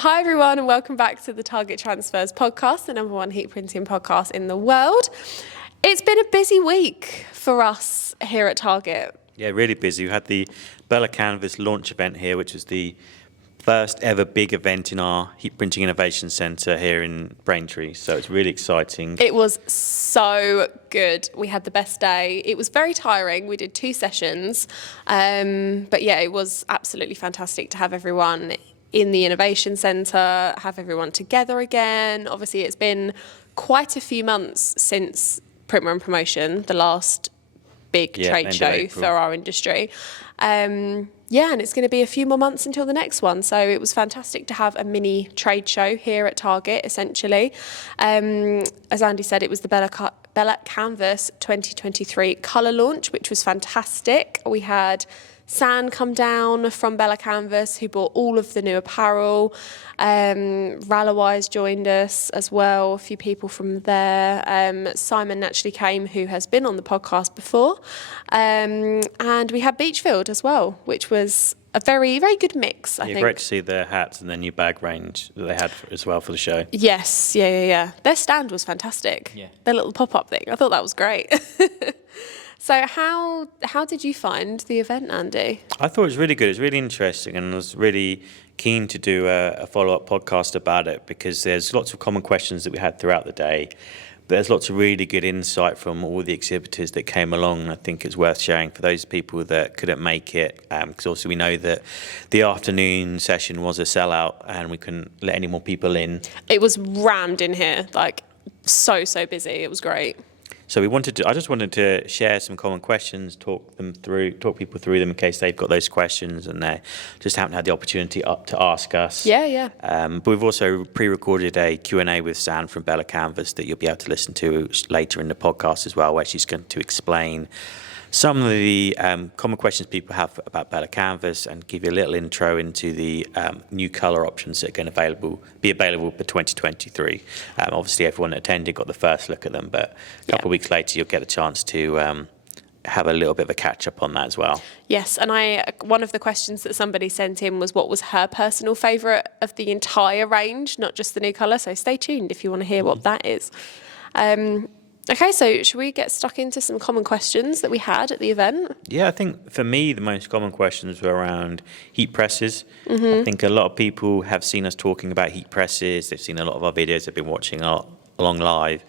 Hi everyone and welcome back to the Target Transfers podcast, the number one heat printing podcast in the world. It's been a busy week for us here at Target. Yeah, really busy. We had the Bella Canvas launch event here, which was the first ever big event in our Heat Printing Innovation Centre here in Braintree. So it's really exciting. It was so good. We had the best day. It was very tiring. We did 2 sessions. But yeah, it was absolutely fantastic to have everyone in the Innovation Centre, have everyone together again. Obviously, it's been quite a few months since Printwear and Promotion, the last big trade show for our industry. And it's going to be a few more months until the next one. So it was fantastic to have a mini trade show here at Target, essentially. As Andy said, it was the Bella Canvas 2023 colour launch, which was fantastic. We had San come down from Bella Canvas, who bought all of the new apparel. Ralawise joined us as well, a few people from there. Simon naturally came, who has been on the podcast before. And we had Beachfield as well, which was a very, very good mix, I think. Great to see their hats and their new bag range that they had as well for the show. Yes, yeah. Their stand was fantastic. Yeah. Their little pop-up thing. I thought that was great. So how did you find the event, Andy? I thought it was really good. It was really interesting, and I was really keen to do a follow-up podcast about it because there's lots of common questions that we had throughout the day. But there's lots of really good insight from all the exhibitors that came along, and I think it's worth sharing for those people that couldn't make it, because also we know that the afternoon session was a sellout and we couldn't let any more people in. It was rammed in here, like so busy. It was great. So I just wanted to share some common questions, talk people through them in case they've got those questions and they just haven't had the opportunity to ask us. Yeah. But we've also pre-recorded a Q&A with San from Bella Canvas that you'll be able to listen to later in the podcast as well, where she's going to explain some of the common questions people have about Bella Canvas and give you a little intro into the new colour options that are going to be available for 2023. Obviously, everyone that attended got the first look at them, but a couple of weeks later, you'll get a chance to have a little bit of a catch-up on that as well. Yes, and one of the questions that somebody sent in was what was her personal favourite of the entire range, not just the new colour, so stay tuned if you want to hear what that is. Okay, so should we get stuck into some common questions that we had at the event? Yeah, I think for me, the most common questions were around heat presses. I think a lot of people have seen us talking about heat presses. They've seen a lot of our videos. They've been watching along live.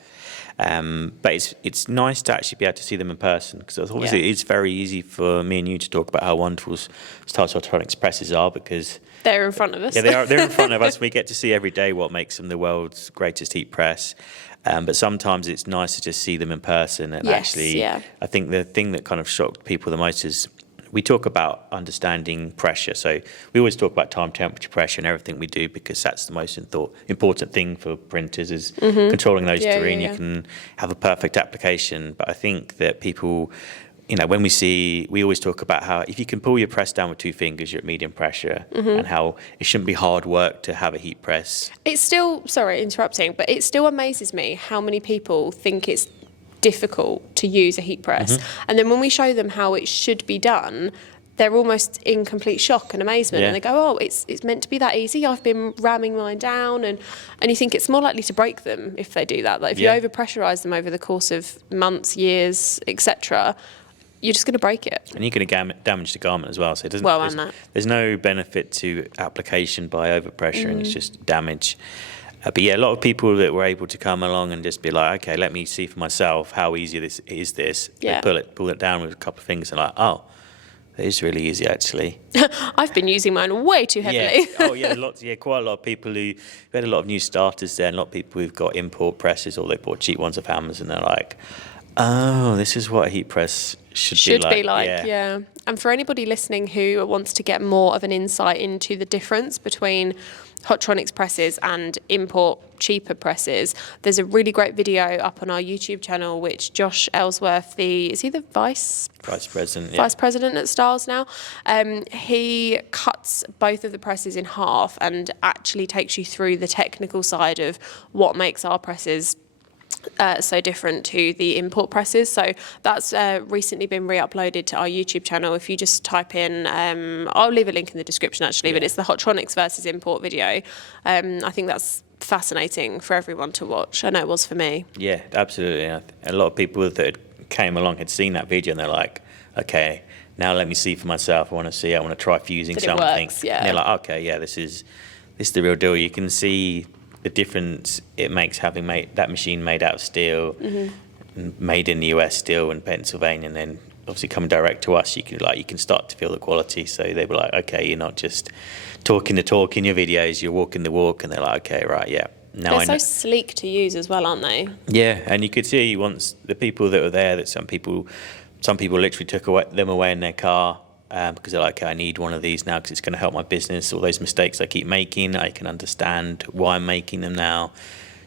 But it's nice to actually be able to see them in person, because obviously it's very easy for me and you to talk about how wonderful Stars Electronics presses are, because they're in front of us. Yeah, they're in front of us. We get to see every day what makes them the world's greatest heat press. But sometimes it's nice to just see them in person. And I think the thing that kind of shocked people the most is we talk about understanding pressure. So we always talk about time, temperature, pressure and everything we do, because that's the most important thing for printers is controlling those three, and you can have a perfect application. But I think that people, when we always talk about how if you can pull your press down with 2 fingers, you're at medium pressure, and how it shouldn't be hard work to have a heat press. It's still, sorry, interrupting, but it still amazes me how many people think it's difficult to use a heat press. And then when we show them how it should be done, they're almost in complete shock and amazement. And they go, oh, it's meant to be that easy. I've been ramming mine down. And you think it's more likely to break them if they do that. Like if you over-pressurise them over the course of months, years, etc., you're just going to break it. And you're going to damage the garment as well. So it doesn't. There's no benefit to application by overpressuring. It's just damage. But a lot of people that were able to come along and just be like, okay, let me see for myself how easy this is. They pull it down with a couple of fingers and like, oh, it is really easy actually. I've been using mine way too heavily. Quite a lot of people we had a lot of new starters there, and a lot of people who've got import presses or they bought cheap ones off Amazon. They're like, oh, this is what a heat press should be like. Yeah. And for anybody listening who wants to get more of an insight into the difference between Hotronix presses and import cheaper presses, there's a really great video up on our YouTube channel which Josh Ellsworth, is he the vice president at Styles now? He cuts both of the presses in half and actually takes you through the technical side of what makes our presses so different to the import presses. So that's recently been re-uploaded to our YouTube channel. If you just type in, I'll leave a link in the description actually, but it's the Hotronics versus import video. I think that's fascinating for everyone to watch. I know it was for me. Yeah, absolutely. A lot of people that came along had seen that video and they're like, okay, now let me see for myself. I want to try fusing something. Works, yeah. And they're like, okay, yeah, this is the real deal. You can see the difference it makes having made that machine made out of steel, made in the US steel in Pennsylvania, and then obviously coming direct to us, you can start to feel the quality. So they were like, okay, you're not just talking the talk in your videos, you're walking the walk, and they're like, okay, right, yeah. Now they're so sleek to use as well, aren't they? Yeah, and you could see once the people that were there, that some people literally took them away in their car. Because they're like, I need one of these now because it's going to help my business. All those mistakes I keep making, I can understand why I'm making them now.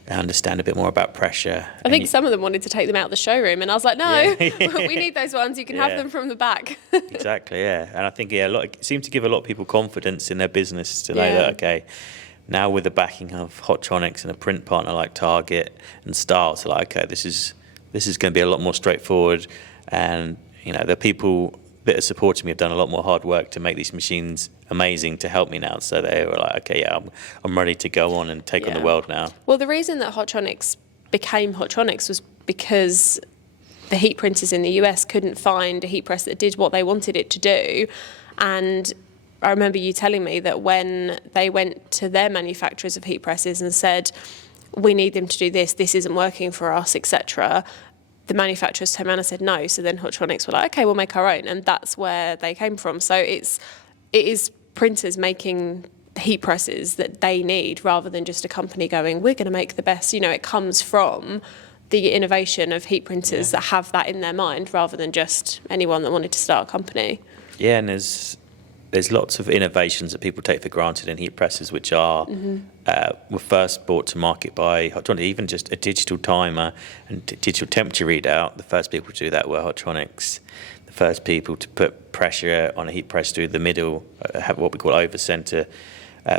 I understand a bit more about pressure. I think some of them wanted to take them out of the showroom, and I was like, no, we need those ones. You can have them from the back. Exactly, yeah. And I think it seemed to give a lot of people confidence in their business to know that, okay, now with the backing of Hotronics and a print partner like Target and Style, so like, okay, this is going to be a lot more straightforward. And the people that are supporting me have done a lot more hard work to make these machines amazing to help me now. So they were like, okay, yeah, I'm ready to go on and take on the world now. Well, the reason that Hotronics became Hotronics was because the heat printers in the US couldn't find a heat press that did what they wanted it to do. And I remember you telling me that when they went to their manufacturers of heat presses and said, we need them to do this isn't working for us, etc., the manufacturers turned around and said no. So then Hotronics were like, okay, we'll make our own. And that's where they came from. So it is printers making heat presses that they need rather than just a company going, we're going to make the best. It comes from the innovation of heat printers that have that in their mind rather than just anyone that wanted to start a company. Yeah, and there's lots of innovations that people take for granted in heat presses, which are were first brought to market by Hotronics. Even just a digital timer and digital temperature readout. The first people to do that were Hotronics. The first people to put pressure on a heat press through the middle, have what we call over center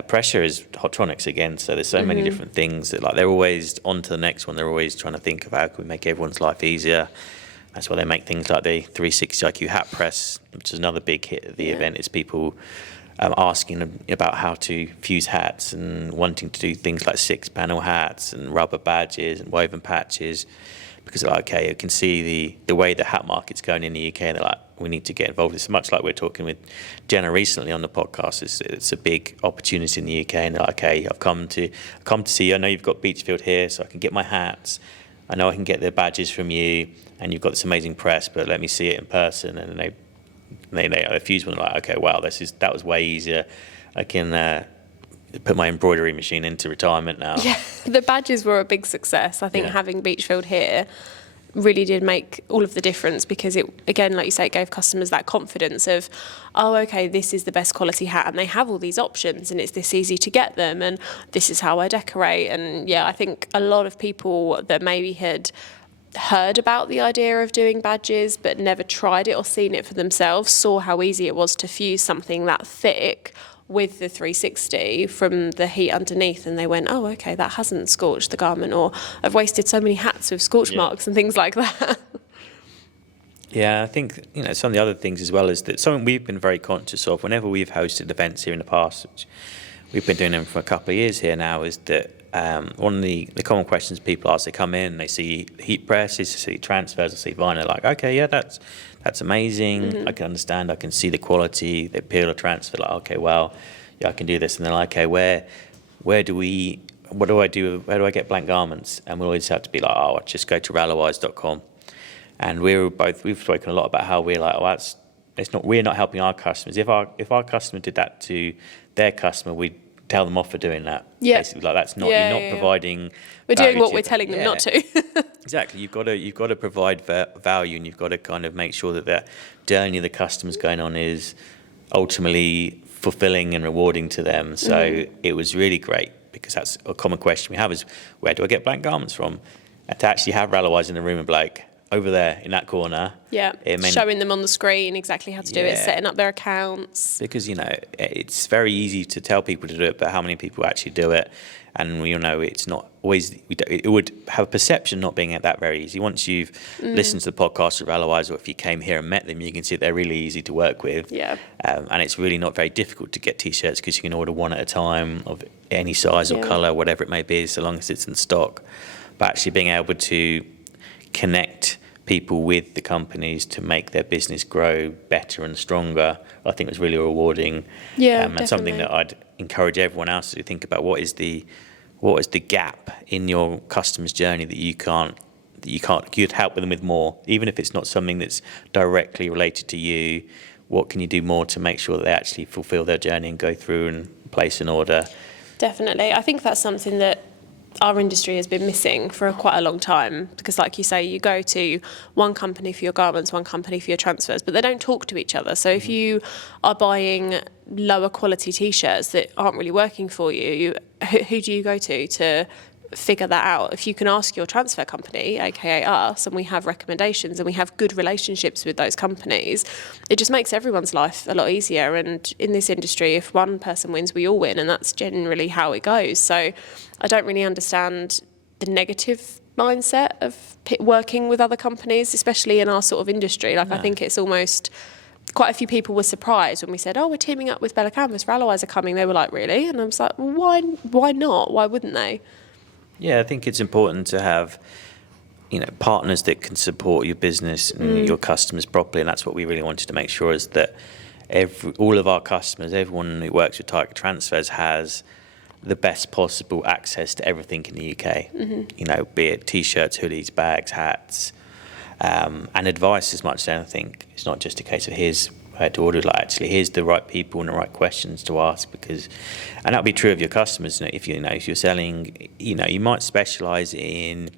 pressure, is Hotronics again. So there's so many different things that they're always on to the next one. They're always trying to think of how can we make everyone's life easier. That's why they make things like the 360 IQ hat press, which is another big hit at the event. Is people asking about how to fuse hats and wanting to do things like 6-panel hats and rubber badges and woven patches, because they're like, okay, you can see the way the hat market's going in the UK, and they're like, we need to get involved. It's much like we're talking with Jenna recently on the podcast. It's a big opportunity in the UK, and they're like, okay, I've come to see you. I know you've got Beachfield here, so I can get my hats. I know I can get the badges from you, and you've got this amazing press, but let me see it in person. And they fuse one, like, okay, wow, that was way easier. I can put my embroidery machine into retirement now. Yeah, the badges were a big success. I think having Beachfield here really did make all of the difference, because it, again, like you say, it gave customers that confidence of, oh, okay, this is the best quality hat, and they have all these options, and it's this easy to get them, and this is how I decorate. And I think a lot of people that maybe had heard about the idea of doing badges but never tried it or seen it for themselves saw how easy it was to fuse something that thick with the 360 from the heat underneath, and they went, oh, okay, that hasn't scorched the garment, or I've wasted so many hats with scorch marks and things like that. Yeah, I think some of the other things as well is that something we've been very conscious of whenever we've hosted events here in the past, which we've been doing them for a couple of years here now, is that one of the common questions people ask, they come in, they see heat presses, they see transfers, they see vinyl, like, okay, yeah, that's amazing. I can understand, I can see the quality, the appeal of transfer, like, okay, well, yeah, I can do this. And then like, okay, what do I do? Where do I get blank garments? And we always have to be like, oh, just go to rallowise.com. And we've spoken a lot about how we're like, oh, we're not helping our customers. If our customer did that to their customer, we'd tell them off for doing that. Yeah. Basically, like, that's not, you're not providing. We're doing what we're telling them not to. Exactly. You've got to provide value, and you've got to kind of make sure that the journey the customer's going on is ultimately fulfilling and rewarding to them. So it was really great, because that's a common question we have, is where do I get blank garments from? And to actually have Rallowise in the room and be like, over there in that corner. Yeah, showing them on the screen exactly how to do it, setting up their accounts. Because, it's very easy to tell people to do it, but how many people actually do it? And we all know it's not always, it would have a perception not being that very easy. Once you've listened to the podcast or otherwise, or if you came here and met them, you can see they're really easy to work with. Yeah. And it's really not very difficult to get T-shirts because you can order one at a time of any size or colour, whatever it may be, so long as it's in stock. But actually being able to connect people with the companies to make their business grow better and stronger, I think was really rewarding. Yeah, and something that I'd encourage everyone else to think about. What is the gap in your customer's journey that you'd help them with more, even if it's not something that's directly related to you. What can you do more to make sure that they actually fulfill their journey and go through and place an order? Definitely. I think that's something that our industry has been missing for quite a long time, because like you say, you go to one company for your garments, one company for your transfers, but they don't talk to each other. So if you are buying lower quality T-shirts that aren't really working for you, who do you go to figure that out? If you can ask your transfer company, aka us, and we have recommendations and we have good relationships with those companies, it just makes everyone's life a lot easier. And in this industry, if one person wins, we all win, and that's generally how it goes. So I don't really understand the negative mindset of working with other companies, especially in our sort of industry. I think it's almost, quite a few people were surprised when we said, we're teaming up with Bella Canvas, Rallois are coming. They were like, really? And I was like, well, why not? Why wouldn't they? Yeah, I think it's important to have, partners that can support your business and your customers properly, and that's what we really wanted to make sure is that all of our customers, everyone who works with Tiger Transfers has the best possible access to everything in the UK. Be it T-shirts, hoodies, bags, hats, and advice as much as anything. It's not just a case of here's where to order, here's the right people and the right questions to ask, and that'll be true of your customers. If you're selling, you might specialize in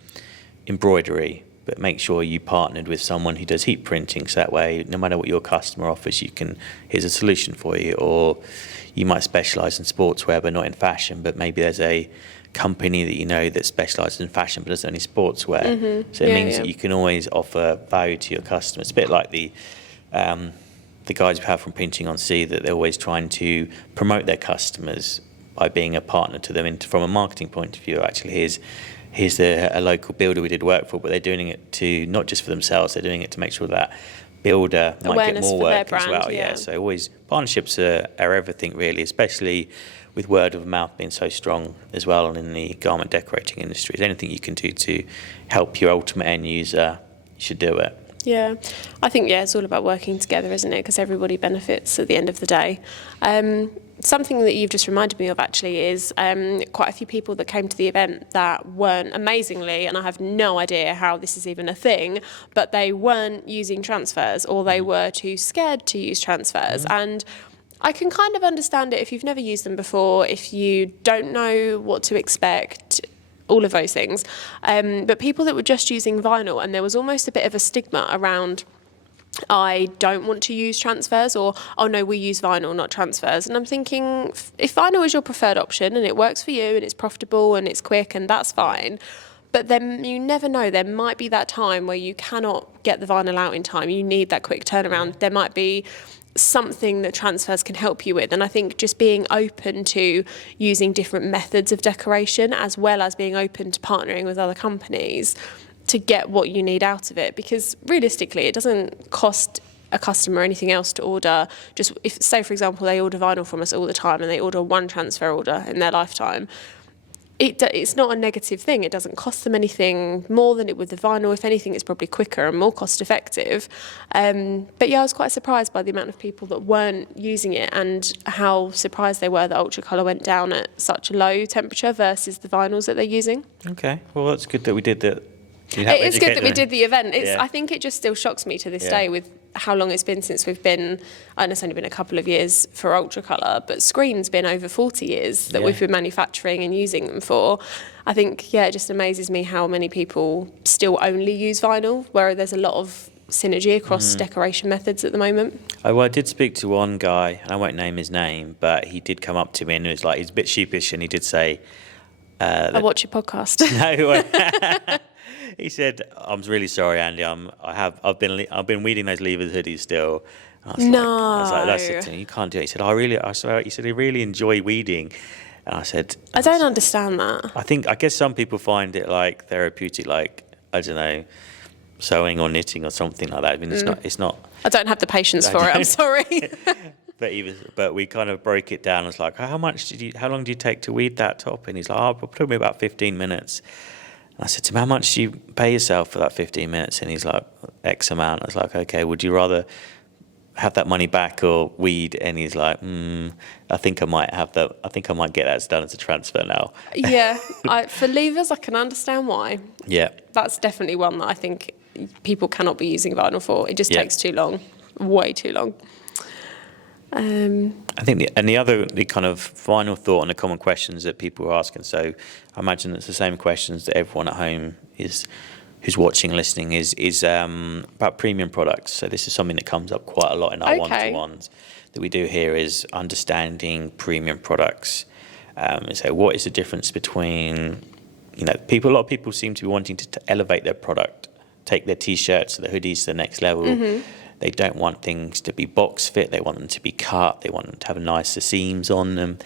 embroidery, but make sure you partnered with someone who does heat printing, so that way no matter what your customer offers, here's a solution for you. Or you might specialize in sportswear but not in fashion, but maybe there's a company that specializes in fashion but does only sportswear. So it means that you can always offer value to your customers. It's a bit like the guys we have from Printing on Sea, that they're always trying to promote their customers by being a partner to them from a marketing point of view. Actually, here's a local builder we did work for, but they're doing it to not just for themselves, they're doing it to make sure that builder might awareness get more for work their as brand, well. So always partnerships are everything really, especially with word of mouth being so strong as well in the garment decorating industry. Anything you can do to help your ultimate end user, you should do it. Yeah, I think, it's all about working together, isn't it? Because everybody benefits at the end of the day. Something that you've just reminded me of actually is quite a few people that came to the event that weren't, amazingly, and I have no idea how this is even a thing, but they weren't using transfers, or they were too scared to use transfers. And I can kind of understand it if you've never used them before, if you don't know what to expect, all of those things. But people that were just using vinyl, and there was almost a bit of a stigma around, I don't want to use transfers, or, oh no, we use vinyl, not transfers. And I'm thinking, if vinyl is your preferred option and it works for you and it's profitable and it's quick, and that's fine. But then you never know, there might be that time where you cannot get the vinyl out in time. You need that quick turnaround. There might be something that transfers can help you with. And I think just being open to using different methods of decoration, as well as being open to partnering with other companies to get what you need out of it. Because realistically, it doesn't cost a customer anything else to order. Just if, say for example, they order vinyl from us all the time and they order one transfer order in their lifetime, it's not a negative thing. It doesn't cost them anything more than it would the vinyl. If anything, it's probably quicker and more cost effective. But I was quite surprised by the amount of people that weren't using it, and how surprised they were that Ultra Colour went down at such a low temperature versus the vinyls that they're using. Okay, well that's good that we did that. It is good that we did the event. I think it just still shocks me to this day with how long it's been since we've been, and it's only been a couple of years for Ultra Colour, but Screen's been over 40 years that we've been manufacturing and using them for. I think, it just amazes me how many people still only use vinyl, where there's a lot of synergy across decoration methods at the moment. I did speak to one guy, and I won't name his name, but he did come up to me and it was like, he's a bit sheepish, and he did say... I watch your podcast. No, he said, "I'm really sorry, Andy. I've been weeding those levers hoodies still." And I was like, "That's it. You can't do it." He said, I swear. He said, "I really enjoy weeding." And I said, I don't understand that. I guess some people find it like therapeutic, like, I don't know, sewing or knitting or something like that. I mean, it's not. I don't have the patience for it. I'm sorry. But we kind of broke it down. I was like, how long do you take to weed that top? And he's like, it took me about 15 minutes. And I said to him, how much do you pay yourself for that 15 minutes? And he's like, X amount. I was like, okay, would you rather have that money back or weed? And he's like, I think I might get that done as a transfer now. Yeah, for levers, I can understand why. Yeah. That's definitely one that I think people cannot be using vinyl for. It just takes too long, way too long. I think the kind of final thought on the common questions that people are asking. So I imagine it's the same questions that everyone at home who's watching and listening is about premium products. So this is something that comes up quite a lot in our one-to-ones that we do here, is understanding premium products. So what is the difference between, a lot of people seem to be wanting to elevate their product, take their T-shirts, their hoodies to the next level. Mm-hmm. They don't want things to be box fit. They want them to be cut. They want them to have nicer seams on them.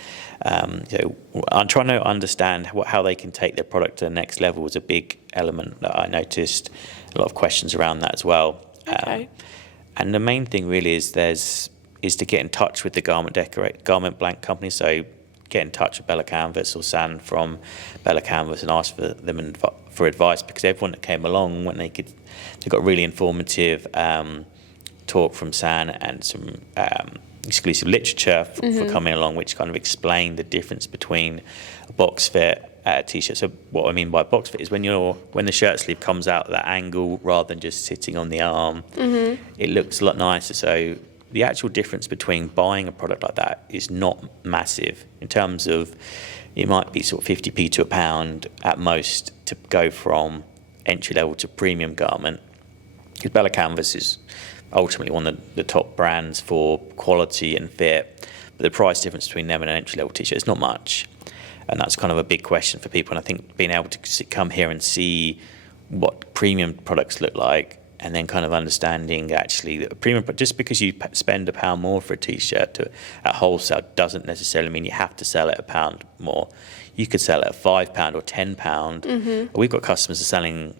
I'm trying to understand how they can take their product to the next level was a big element that I noticed. A lot of questions around that as well. Okay. And the main thing really is to get in touch with the garment blank company. So get in touch with Bella Canvas or San from Bella Canvas and ask for them for advice, because everyone that came along, they got really informative talk from San and some exclusive literature for coming along, which kind of explained the difference between a box fit T-shirt. So what I mean by box fit is when the shirt sleeve comes out at that angle rather than just sitting on the arm, it looks a lot nicer. So the actual difference between buying a product like that is not massive in terms of, it might be sort of 50p to £1 at most to go from entry level to premium garment. Because Bella Canvas is ultimately one of the top brands for quality and fit, but the price difference between them and an entry level T-shirt is not much, and that's kind of a big question for people. And I think being able to come here and see what premium products look like, and then kind of understanding actually that a premium, just because you spend £1 more for a T-shirt at wholesale doesn't necessarily mean you have to sell it £1 more. You could sell it at £5 or £10. We've got customers who are selling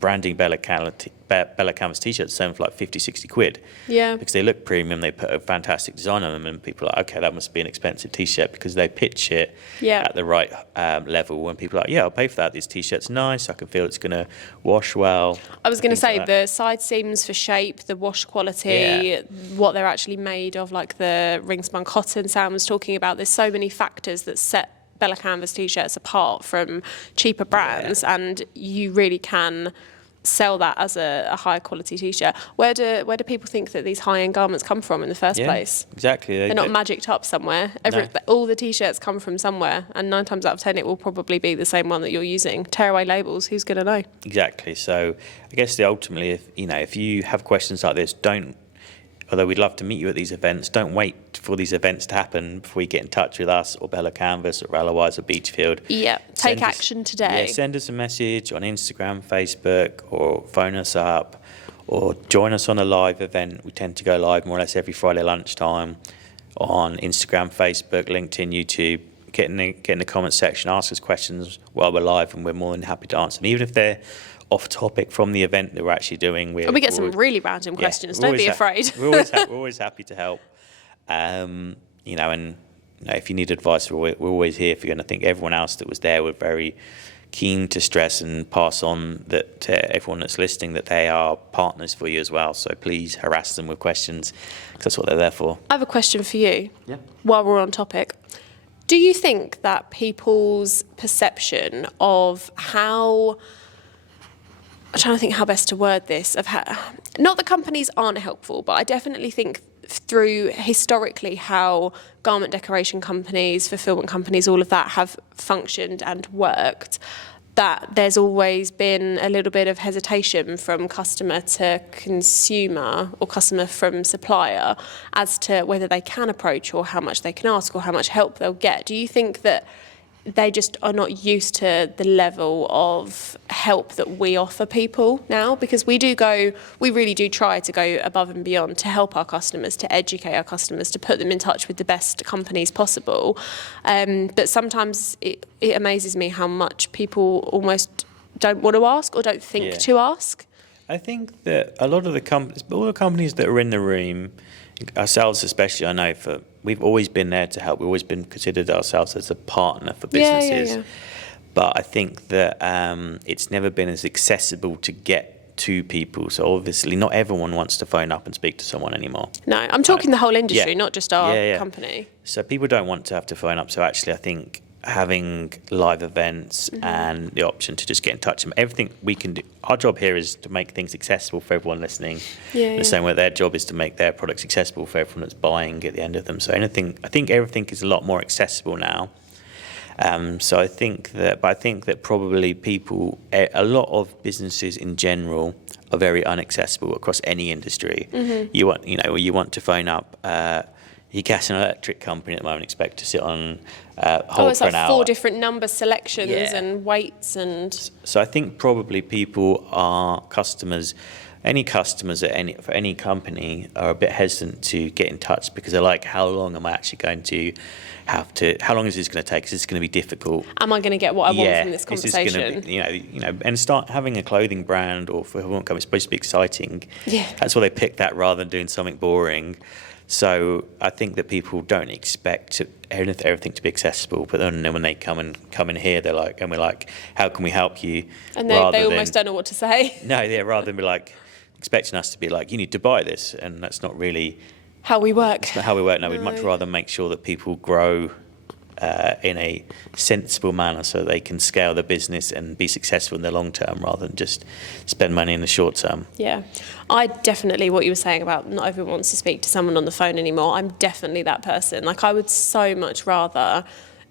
branding Bella Canvas T-shirts selling for like 50, 60 quid. Yeah. Because they look premium, they put a fantastic design on them, and people are like, okay, that must be an expensive T-shirt, because they pitch it at the right level. When people are like, yeah, I'll pay for that. This T-shirt's nice. I can feel it's going to wash well. I was going to say, the side seams for shape, the wash quality, what they're actually made of, like the ring spun cotton Sam was talking about. There's so many factors that set Bella Canvas T-shirts apart from cheaper brands, and you really can sell that as a high quality T-shirt. Where do people think that these high-end garments come from in the first place? Exactly. They're not magicked up somewhere. All the T-shirts come from somewhere, and 9 times out of 10 it will probably be the same one that you're using. Tearaway labels, who's going to know? Exactly. So I guess ultimately, if you have questions like this, although we'd love to meet you at these events, don't wait for these events to happen before you get in touch with us or Bella Canvas or Rallowise or Beachfield. Yeah, take action today. Yeah, send us a message on Instagram, Facebook, or phone us up, or join us on a live event. We tend to go live more or less every Friday lunchtime on Instagram, Facebook, LinkedIn, YouTube. Get in the comment section, ask us questions while we're live, and we're more than happy to answer. And even if they're off topic from the event that we're actually doing, we get some really random questions. Don't be afraid. We're always happy to help. And if you need advice, we're always here for you. And I think everyone else that was there were very keen to stress and pass on that to everyone that's listening, that they are partners for you as well. So please harass them with questions, because that's what they're there for. I have a question for you. Yeah. While we're on topic, do you think that people's perception of how, I'm trying to think how best to word this, of how, not that companies aren't helpful, but I definitely think through historically how garment decoration companies, fulfillment companies, all of that have functioned and worked, that there's always been a little bit of hesitation from customer to consumer, or customer from supplier, as to whether they can approach or how much they can ask or how much help they'll get. Do you think that they just are not used to the level of help that we offer people now, because we really do try to go above and beyond to help our customers, to educate our customers, to put them in touch with the best companies possible. But sometimes it amazes me how much people almost don't want to ask or don't think to ask. I think that a lot of the companies, all the companies that are in the room, ourselves especially, I know we've always been there to help. We've always been considered ourselves as a partner for businesses. Yeah. But I think that it's never been as accessible to get to people. So obviously not everyone wants to phone up and speak to someone anymore. No, I'm talking the whole industry, not just our company. So people don't want to have to phone up. So actually I think having live events and the option to just get in touch and everything we can do. Our job here is to make things accessible for everyone listening. The same way their job is to make their products accessible for everyone that's buying at the end of them. So I think everything is a lot more accessible now. So I think that probably a lot of businesses in general are very inaccessible across any industry. You want to phone up your gas and electric company at the moment, expect to sit on hold for an hour. 4 different number selections and weights and. So I think probably people are customers. Any customers for any company are a bit hesitant to get in touch because they're like, how long am I actually going to have to? How long is this going to take? Is this going to be difficult? Am I going to get what I want from this conversation? Is this going to, and start having a clothing brand or for who won't come, it's supposed to be exciting. Yeah. That's why they pick that rather than doing something boring. So I think that people don't expect everything to be accessible, but then when they come in here, we're like, how can we help you? And they almost don't know what to say. No, rather than be like expecting us to be like, you need to buy this, and that's not really how we work. It's not how we work. No, we'd much rather make sure that people grow in a sensible manner so they can scale the business and be successful in the long term rather than just spend money in the short term. Yeah. I definitely, what you were saying about not everyone wants to speak to someone on the phone anymore, I'm definitely that person. Like, I would so much rather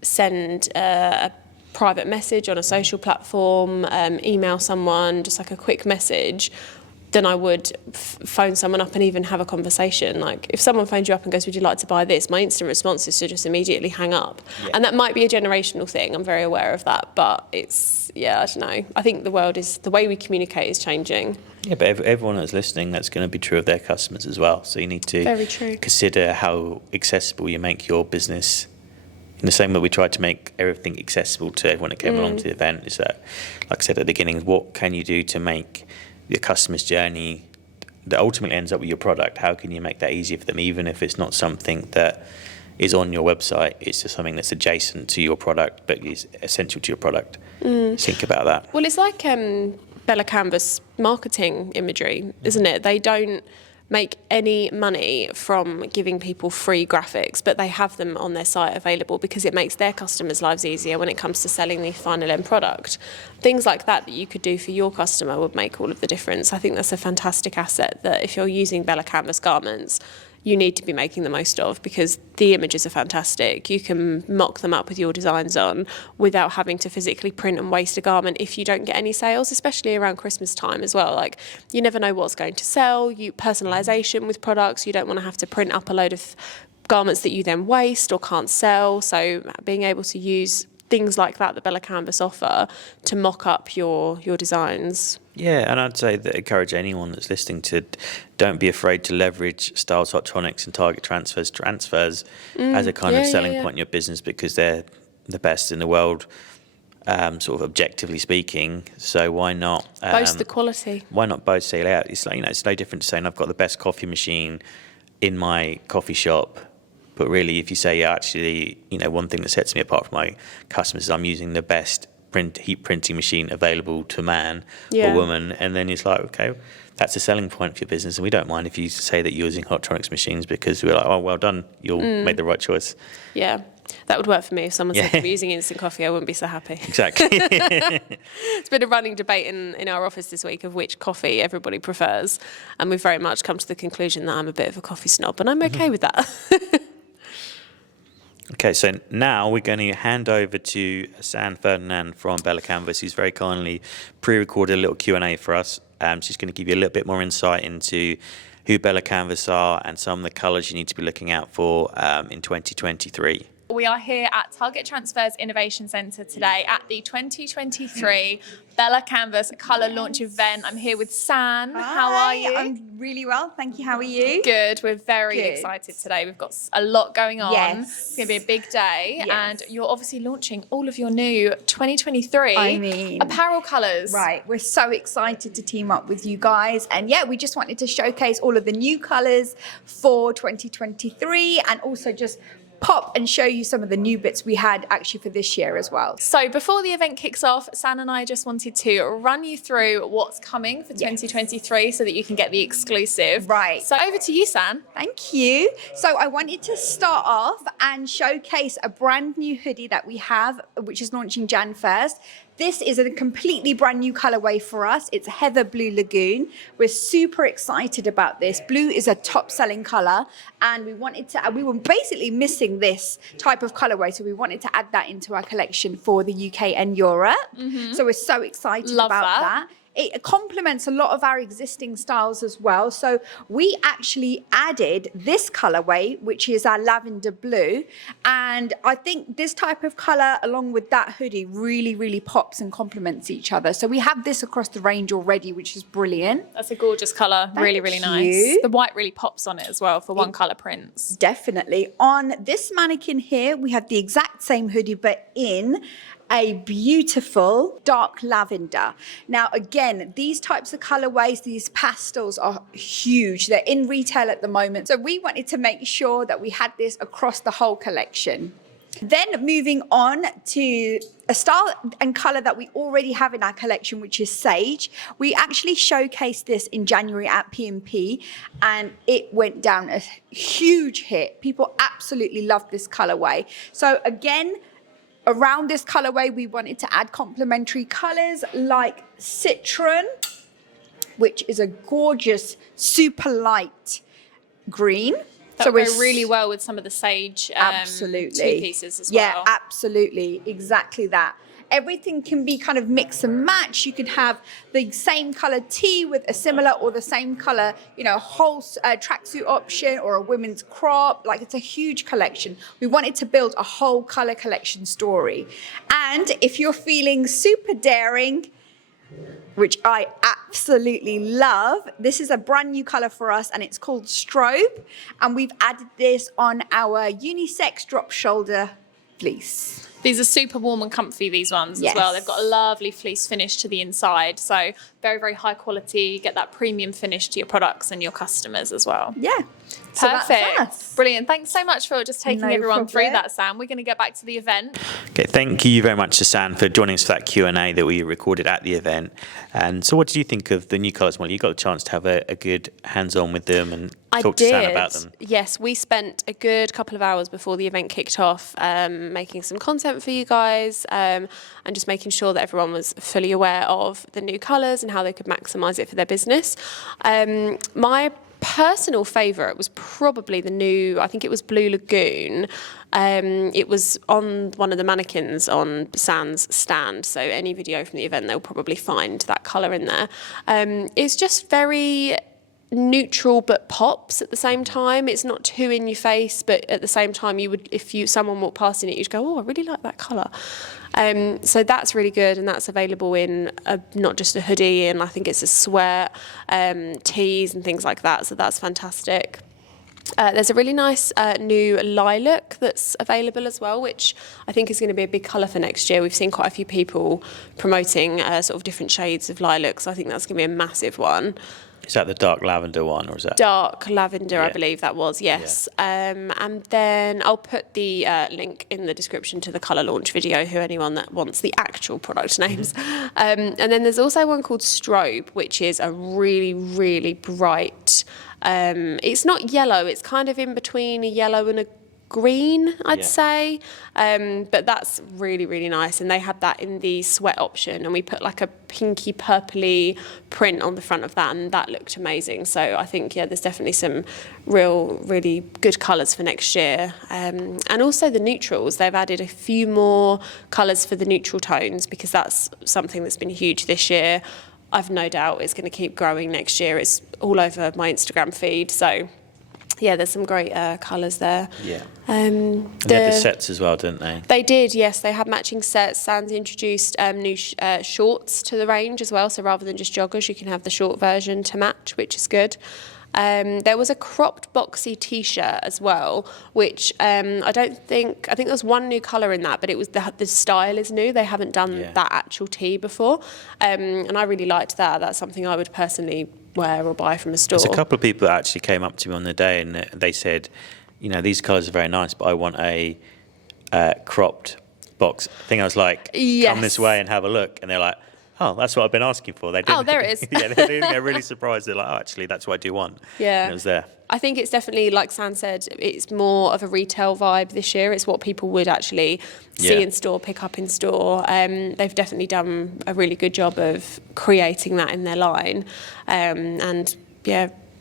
send a private message on a social platform, email someone, just like a quick message, than I would phone someone up and even have a conversation. Like, if someone phones you up and goes, would you like to buy this? My instant response is to just immediately hang up. Yeah. And that might be a generational thing. I'm very aware of that. But it's, I don't know. I think the way we communicate is changing. Yeah, but everyone that's listening, that's going to be true of their customers as well. So you need to consider how accessible you make your business. In the same way we tried to make everything accessible to everyone that came along to the event, is that, like I said at the beginning, what can you do to make your customer's journey that ultimately ends up with your product? How can you make that easier for them, even if it's not something that is on your website, it's just something that's adjacent to your product but is essential to your product? Think about that. Well, it's like Bella Canvas marketing imagery, isn't it? They don't make any money from giving people free graphics, but they have them on their site available because it makes their customers' lives easier when it comes to selling the final end product. Things like that you could do for your customer would make all of the difference. I think that's a fantastic asset that if you're using Bella Canvas garments, you need to be making the most of, because the images are fantastic. You can mock them up with your designs on without having to physically print and waste a garment if you don't get any sales, especially around Christmas time as well. Like, you never know what's going to sell. Personalisation with products, you don't want to have to print up a load of garments that you then waste or can't sell. So being able to use things like that Bella Canvas offer to mock up your designs. Yeah, and I'd say that encourage anyone that's listening to don't be afraid to leverage Styles Hottronics and Target Transfers as a kind of selling point in your business, because they're the best in the world, sort of objectively speaking. So why not boast the quality? Why not boast say out? It's like, it's no different to saying I've got the best coffee machine in my coffee shop. But really, if you say, actually, one thing that sets me apart from my customers is I'm using the best heat printing machine available to man or woman, and then it's like, okay, that's a selling point for your business, and we don't mind if you say that you're using Hottronics machines, because we're like, oh, well done, you'll make the right choice. Yeah, that would work for me. If someone said we're using instant coffee, I wouldn't be so happy. Exactly. It's been a running debate in our office this week of which coffee everybody prefers, and we've very much come to the conclusion that I'm a bit of a coffee snob, and I'm okay with that. Okay, so now we're going to hand over to San Ferdinand from Bella Canvas, who's very kindly pre-recorded a little Q&A for us. She's going to give you a little bit more insight into who Bella Canvas are and some of the colours you need to be looking out for in 2023. We are here at Target Transfer's Innovation Centre today at the 2023 Bella Canvas Colour Launch event. I'm here with San. Hi, how are you? I'm really well, thank you. How are you? Good. We're very excited today. We've got a lot going on. Yes. It's going to be a big day. Yes. And you're obviously launching all of your new 2023 apparel colours. Right. We're so excited to team up with you guys. And yeah, we just wanted to showcase all of the new colours for 2023 and also just pop and show you some of the new bits we had actually for this year as well. So before the event kicks off, San and I just wanted to run you through what's coming for 2023 so that you can get the exclusive. Right. So over to you, San. Thank you. So I wanted to start off and showcase a brand new hoodie that we have, which is launching Jan 1st. This is a completely brand new colorway for us. It's Heather Blue Lagoon. We're super excited about this. Blue is a top selling color and we were basically missing this type of colorway. So we wanted to add that into our collection for the UK and Europe. So we're so excited about that. It complements a lot of our existing styles as well. So we actually added this colorway, which is our lavender blue. And I think this type of color, along with that hoodie, really, really pops and complements each other. So we have this across the range already, which is brilliant. That's a gorgeous color. Really, really nice. The white really pops on it as well for one color prints. Definitely. On this mannequin here, we have the exact same hoodie, but in a beautiful dark lavender. Now, again, these types of colorways, these pastels are huge. They're in retail at the moment. So we wanted to make sure that we had this across the whole collection. Then moving on to a style and color that we already have in our collection, which is sage. We actually showcased this in January at P&P and it went down a huge hit. People absolutely loved this colorway. So again, around this colorway, we wanted to add complementary colors like citron, which is a gorgeous, super light green. That would go really well with some of the sage two pieces as well. Yeah, absolutely. Exactly that. Everything can be kind of mix and match. You could have the same color tee with a similar or the same color, whole tracksuit option or a women's crop. Like, it's a huge collection. We wanted to build a whole color collection story. And if you're feeling super daring, which I absolutely love, this is a brand new color for us and it's called Strobe. And we've added this on our unisex drop shoulder fleece. These are super warm and comfy, these ones as well. They've got a lovely fleece finish to the inside. So very, very high quality. You get that premium finish to your products and your customers as well. Yeah. Perfect. So brilliant. Thanks so much for just taking everyone through that, Sam. We're going to get back to the event. Okay, thank you very much to San for joining us for that Q&A that we recorded at the event. And so what did you think of the new colours? Well, you got a chance to have a good hands-on with them and talk to San about them. Yes, we spent a good couple of hours before the event kicked off making some content for you guys and just making sure that everyone was fully aware of the new colours and how they could maximise it for their business. My personal favourite was probably the new, I think it was Blue Lagoon. It was on one of the mannequins on San's stand, so any video from the event they'll probably find that colour in there. It's just very neutral but pops at the same time. It's not too in your face, but at the same time you would, if someone walked past in it, you'd go, oh, I really like that colour. So that's really good, and that's available in not just a hoodie, and I think it's a sweat, tees and things like that, so that's fantastic. There's a really nice new lilac that's available as well, which I think is going to be a big colour for next year. We've seen quite a few people promoting sort of different shades of lilac, so I think that's going to be a massive one. Is that the dark lavender one, or is that dark lavender? I believe that was, yes. Yeah. And then I'll put the link in the description to the colour launch video, who anyone that wants the actual product names. And then there's also one called Strobe, which is a really, really bright. It's not yellow. It's kind of in between a yellow and a green, I'd say, but that's really, really nice. And they had that in the sweat option, and we put like a pinky purpley print on the front of that, and that looked amazing. So I think there's definitely some really good colours for next year. And also the neutrals, they've added a few more colours for the neutral tones, because that's something that's been huge this year. I've no doubt it's going to keep growing next year. It's all over my Instagram feed, so Yeah, there's some great colours there. Yeah. They had the sets as well, didn't they? They did, yes. They had matching sets. Sans introduced new shorts to the range as well. So rather than just joggers, you can have the short version to match, which is good. There was a cropped boxy T-shirt as well, which I think there's one new colour in that, but it was the style is new. They haven't done that actual tee before, and I really liked that. That's something I would personally wear or buy from a store. There's a couple of people that actually came up to me on the day and they said, these colours are very nice, but I want a cropped box. I think I was like, come this way and have a look, and they're like, oh, that's what I've been asking for. They did. Oh, there it is. Yeah, they did get really surprised. They're like, oh, actually, that's what I do want. Yeah. And it was there. I think it's definitely, like San said, it's more of a retail vibe this year. It's what people would actually see in store, pick up in store. They've definitely done a really good job of creating that in their line. And,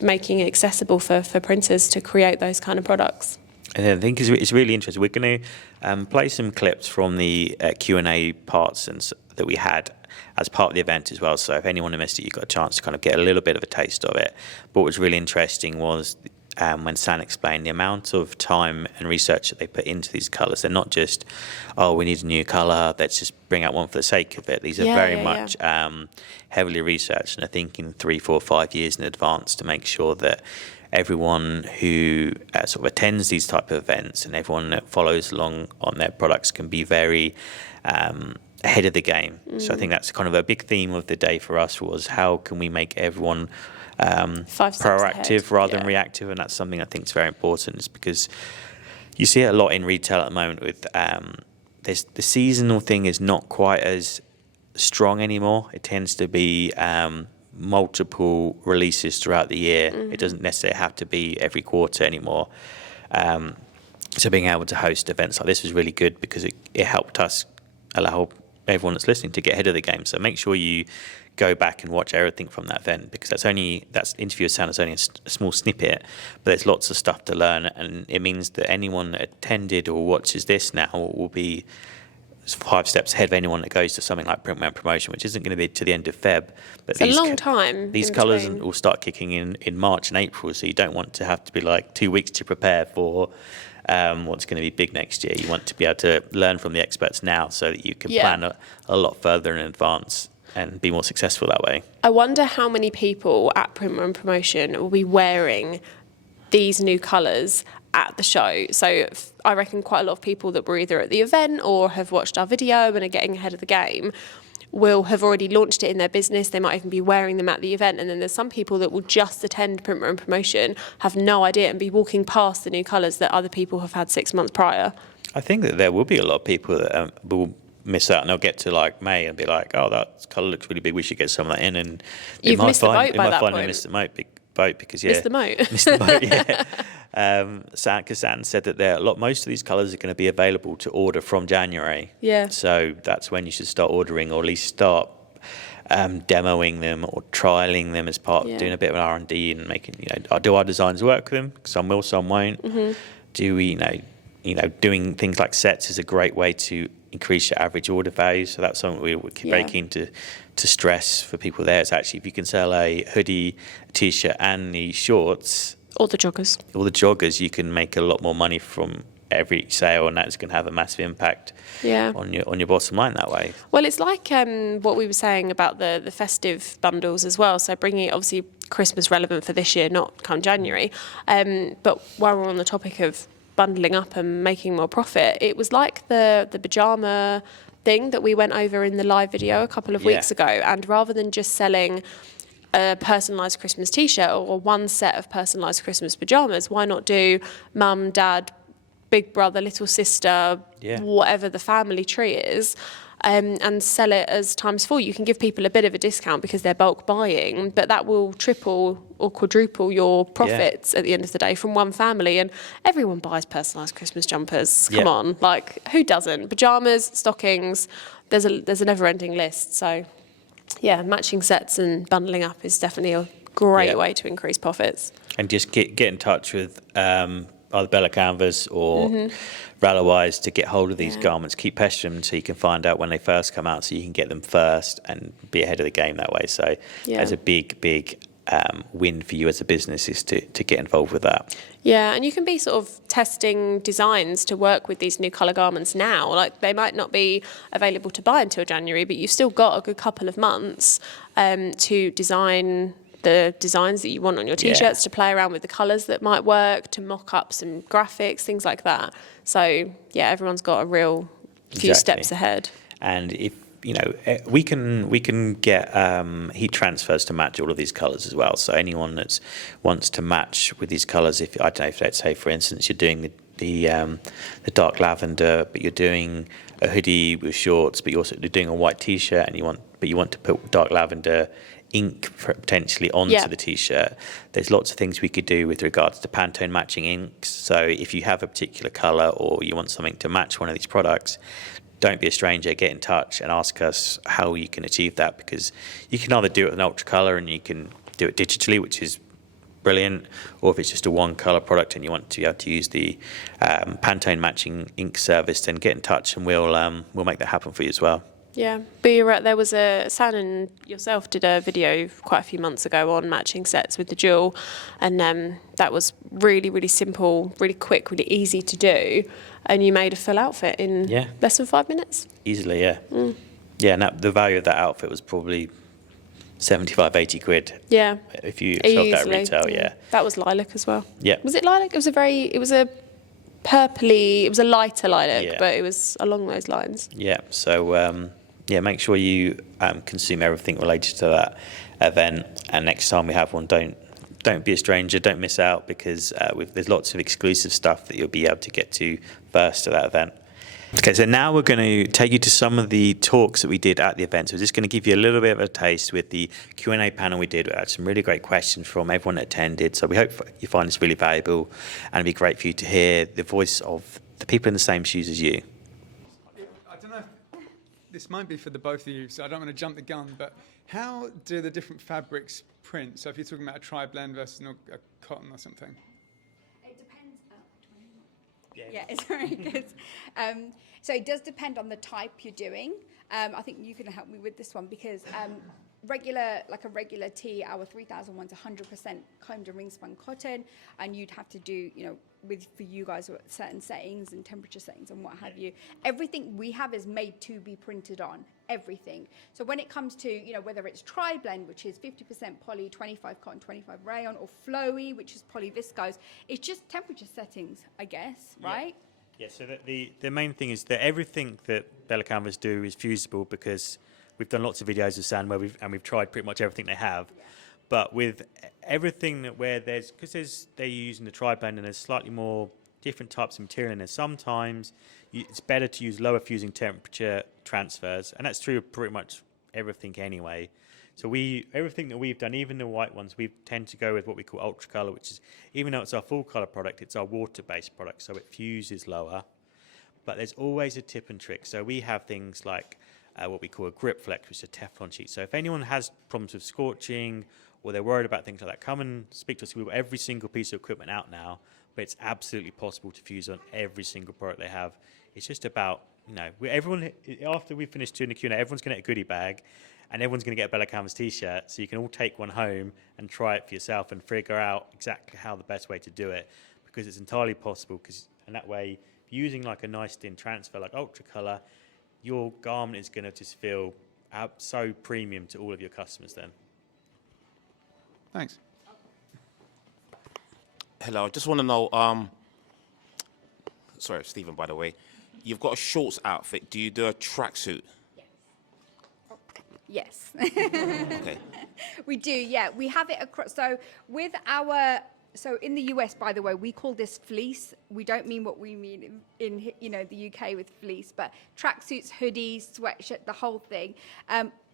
making it accessible for printers to create those kind of products. And I think it's really interesting. We're going to play some clips from the Q&A parts that we had as part of the event as well. So if anyone missed it, you got a chance to kind of get a little bit of a taste of it. But what was really interesting was when San explained the amount of time and research that they put into these colours. They're not just, oh, we need a new colour, let's just bring out one for the sake of it. These are very much heavily researched, and I think in 3, 4, 5 years in advance to make sure that everyone who sort of attends these type of events and everyone that follows along on their products can be very ahead of the game. So I think that's kind of a big theme of the day for us, was how can we make everyone proactive rather than reactive, and that's something I think is very important, is because you see it a lot in retail at the moment with the seasonal thing is not quite as strong anymore. It tends to be multiple releases throughout the year. It doesn't necessarily have to be every quarter anymore. So being able to host events like this was really good because it helped us allow everyone that's listening to get ahead of the game. So make sure you go back and watch everything from that event, because that's interview with San is only a small snippet, but there's lots of stuff to learn, and it means that anyone that attended or watches this now will be 5 steps ahead of anyone that goes to something like Printwear Promotion, which isn't going to be to the end of Feb. But it's a long time. These colours will start kicking in March and April, so you don't want to have to be like 2 weeks to prepare for what's going to be big next year. You want to be able to learn from the experts now so that you can plan a lot further in advance and be more successful that way. I wonder how many people at Printwear Promotion will be wearing these new colours at the show. So I reckon quite a lot of people that were either at the event or have watched our video and are getting ahead of the game will have already launched it in their business. They might even be wearing them at the event. And then there's some people that will just attend Printwear Promotion, have no idea, and be walking past the new colours that other people have had 6 months prior. I think that there will be a lot of people that will miss out, and they'll get to like May and be like, oh, that colour looks really big, we should get some of that in. And you've missed the boat by that point. Missed the boat because missed the boat. Missed the boat, yeah. Because San said that most of these colours are going to be available to order from January. Yeah. So that's when you should start ordering, or at least start demoing them or trialing them as part of doing a bit of an R&D and making, do our designers work with them? Some will, some won't. Do we, doing things like sets is a great way to increase your average order value. So that's something we're very keen to stress for people there. It's actually, if you can sell a hoodie, a t-shirt and the shorts, or the joggers, you can make a lot more money from every sale, and that's going to have a massive impact on your bottom line that way. Well, it's like what we were saying about the festive bundles as well. So bringing it, obviously Christmas relevant for this year, not come January. But while we're on the topic of bundling up and making more profit, it was like the pyjama thing that we went over in the live video a couple of weeks ago. And rather than just selling a personalised Christmas t-shirt or one set of personalised Christmas pyjamas, why not do mum, dad, big brother, little sister, whatever the family tree is, and sell it as ×4. You can give people a bit of a discount because they're bulk buying, but that will triple or quadruple your profits at the end of the day from one family. And everyone buys personalised Christmas jumpers. Come on, like who doesn't? Pyjamas, stockings. There's a never-ending list. So, matching sets and bundling up is definitely a great way to increase profits. And just get in touch with either Bella Canvas or Rallowise to get hold of these garments. Keep pestering them so you can find out when they first come out, so you can get them first and be ahead of the game that way. So there's a big win for you as a business is to get involved with that. Yeah, and you can be sort of testing designs to work with these new colour garments now. Like, they might not be available to buy until January, but you've still got a good couple of months to design the designs that you want on your T-shirts, to play around with the colours that might work, to mock up some graphics, things like that. So, yeah, everyone's got a real few steps ahead. And if we can get heat transfers to match all of these colours as well. So anyone that wants to match with these colours, if I don't know, if let's say for instance you're doing the dark lavender, but you're doing a hoodie with shorts, but you're doing a white T-shirt, and you want to put dark lavender ink potentially onto the T-shirt. There's lots of things we could do with regards to Pantone matching inks. So if you have a particular colour or you want something to match one of these products, don't be a stranger, get in touch and ask us how you can achieve that, because you can either do it with an ultra colour and you can do it digitally, which is brilliant, or if it's just a one colour product and you want to be able to use the Pantone matching ink service, then get in touch and we'll make that happen for you as well. Yeah, but you're right, there was San and yourself did a video quite a few months ago on matching sets with the jewel, and that was really, really simple, really quick, really easy to do, and you made a full outfit in less than 5 minutes. Easily, yeah. Yeah, and the value of that outfit was probably 75, 80 quid. Yeah. If you sold that at retail, That was lilac as well. Yeah. Was it lilac? It was a purpley, it was a lighter lilac, but it was along those lines. Yeah, so make sure you consume everything related to that event, and next time we have one, don't be a stranger, don't miss out, because there's lots of exclusive stuff that you'll be able to get to first at that event. Okay, so now we're going to take you to some of the talks that we did at the event. So we're just going to give you a little bit of a taste with the Q&A panel we did. We had some really great questions from everyone that attended. So we hope you find this really valuable, and it'd be great for you to hear the voice of the people in the same shoes as you. I don't know if this might be for the both of you, so I don't want to jump the gun, but how do the different fabrics print? So if you're talking about a tri-blend versus a cotton or something. It depends. Yeah, it's very good. So it does depend on the type you're doing. I think you can help me with this one, because a regular tee, our 3001's 100% combed and ring spun cotton, and you'd have to do, for you guys, certain settings and temperature settings and what have you. Everything we have is made to be printed on, everything. So when it comes to, whether it's tri-blend, which is 50% poly, 25 cotton, 25 rayon, or flowy, which is poly viscose, it's just temperature settings, I guess, right? Yeah, so the main thing is that everything that Bella Canvas do is fusible, because we've done lots of videos of San where we've tried pretty much everything they have. Yeah. But with everything because they're using the tri-blend and there's slightly more different types of material in there, sometimes it's better to use lower fusing temperature transfers, and that's true of pretty much everything anyway. So everything that we've done, even the white ones, we tend to go with what we call ultra color, which is, even though it's our full color product, it's our water-based product, so it fuses lower. But there's always a tip and trick. So we have things like what we call a grip flex, which is a Teflon sheet. So if anyone has problems with scorching, or they're worried about things like that, come and speak to us. We've got every single piece of equipment out now, but it's absolutely possible to fuse on every single product they have. It's just about, everyone, after we finish doing the Q&A, everyone's going to get a goodie bag, and everyone's going to get a Bella Canvas T-shirt, so you can all take one home and try it for yourself and figure out exactly how the best way to do it, because it's entirely possible. And that way, using like a nice thin transfer like ultra color, your garment is going to just feel so premium to all of your customers then. Thanks. Hello, I just want to know, sorry, Stephen, by the way, you've got a shorts outfit. Do you do a tracksuit? Yes. Okay. We do, yeah. We have it across. So in the US, by the way, we call this fleece. We don't mean what we mean in the UK with fleece, but tracksuits, hoodies, sweatshirt, the whole thing.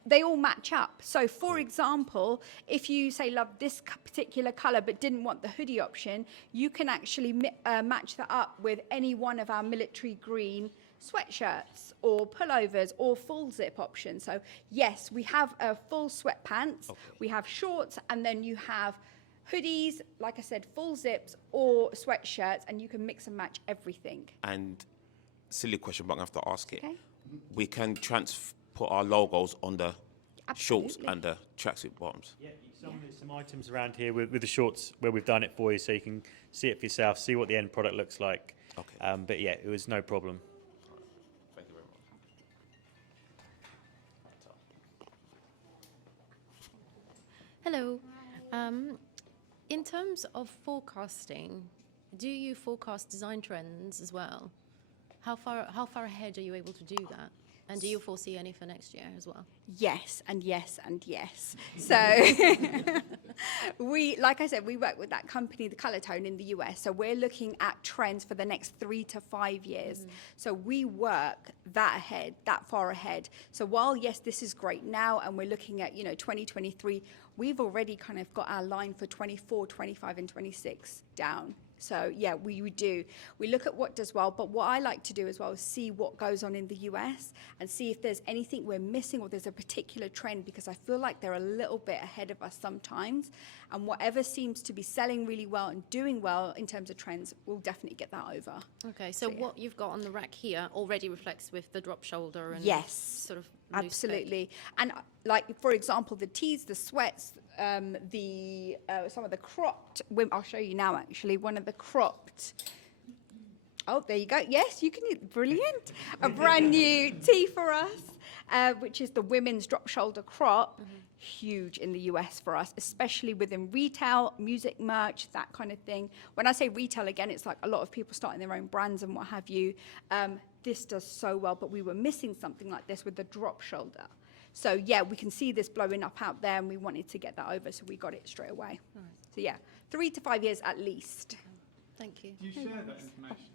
They all match up. So, for example, if you say love this particular color but didn't want the hoodie option, you can actually match that up with any one of our military green sweatshirts or pullovers or full zip options. So, yes, we have full sweatpants, we have shorts, and then you have hoodies, like I said, full zips or sweatshirts, and you can mix and match everything. And silly question, but I'm going to have to ask it. Okay. We can put our logos on the shorts Absolutely. and tracksuit bottoms. Yeah, there's some items around here with the shorts where we've done it for you, so you can see it for yourself, see what the end product looks like. Okay. But yeah, it was no problem. Thank you very much. Hello. In terms of forecasting, do you forecast design trends as well? How far ahead are you able to do that? And do you foresee any for next year as well? Yes, and yes, and yes. So like I said, we work with that company, the Color Tone in the US. So we're looking at trends for the next 3 to 5 years. So we work that far ahead. So while, yes, this is great now, and we're looking at, 2023, we've already kind of got our line for 24, 25, and 26 down. So yeah, we do. We look at what does well, but what I like to do as well is see what goes on in the US and see if there's anything we're missing or there's a particular trend, because I feel like they're a little bit ahead of us sometimes. And whatever seems to be selling really well and doing well in terms of trends, we'll definitely get that over. Okay, so yeah. what you've got on the rack here already reflects with the drop shoulder and Yes, sort of loose fit. absolutely. And like, for example, the tees, the sweats, some of the cropped, I'll show you now actually, one of the cropped, oh, there you go. Yes, you can, brilliant. A brand new tee for us, which is the women's drop shoulder crop. Huge in the US for us, especially within retail, music merch, that kind of thing. When I say retail, again, it's like a lot of people starting their own brands and what have you. This does so well, but we were missing something like this with the drop shoulder. So yeah, we can see this blowing up out there, and we wanted to get that over, so we got it straight away. Right. So yeah, 3 to 5 years at least. Thank you. Do you share that information?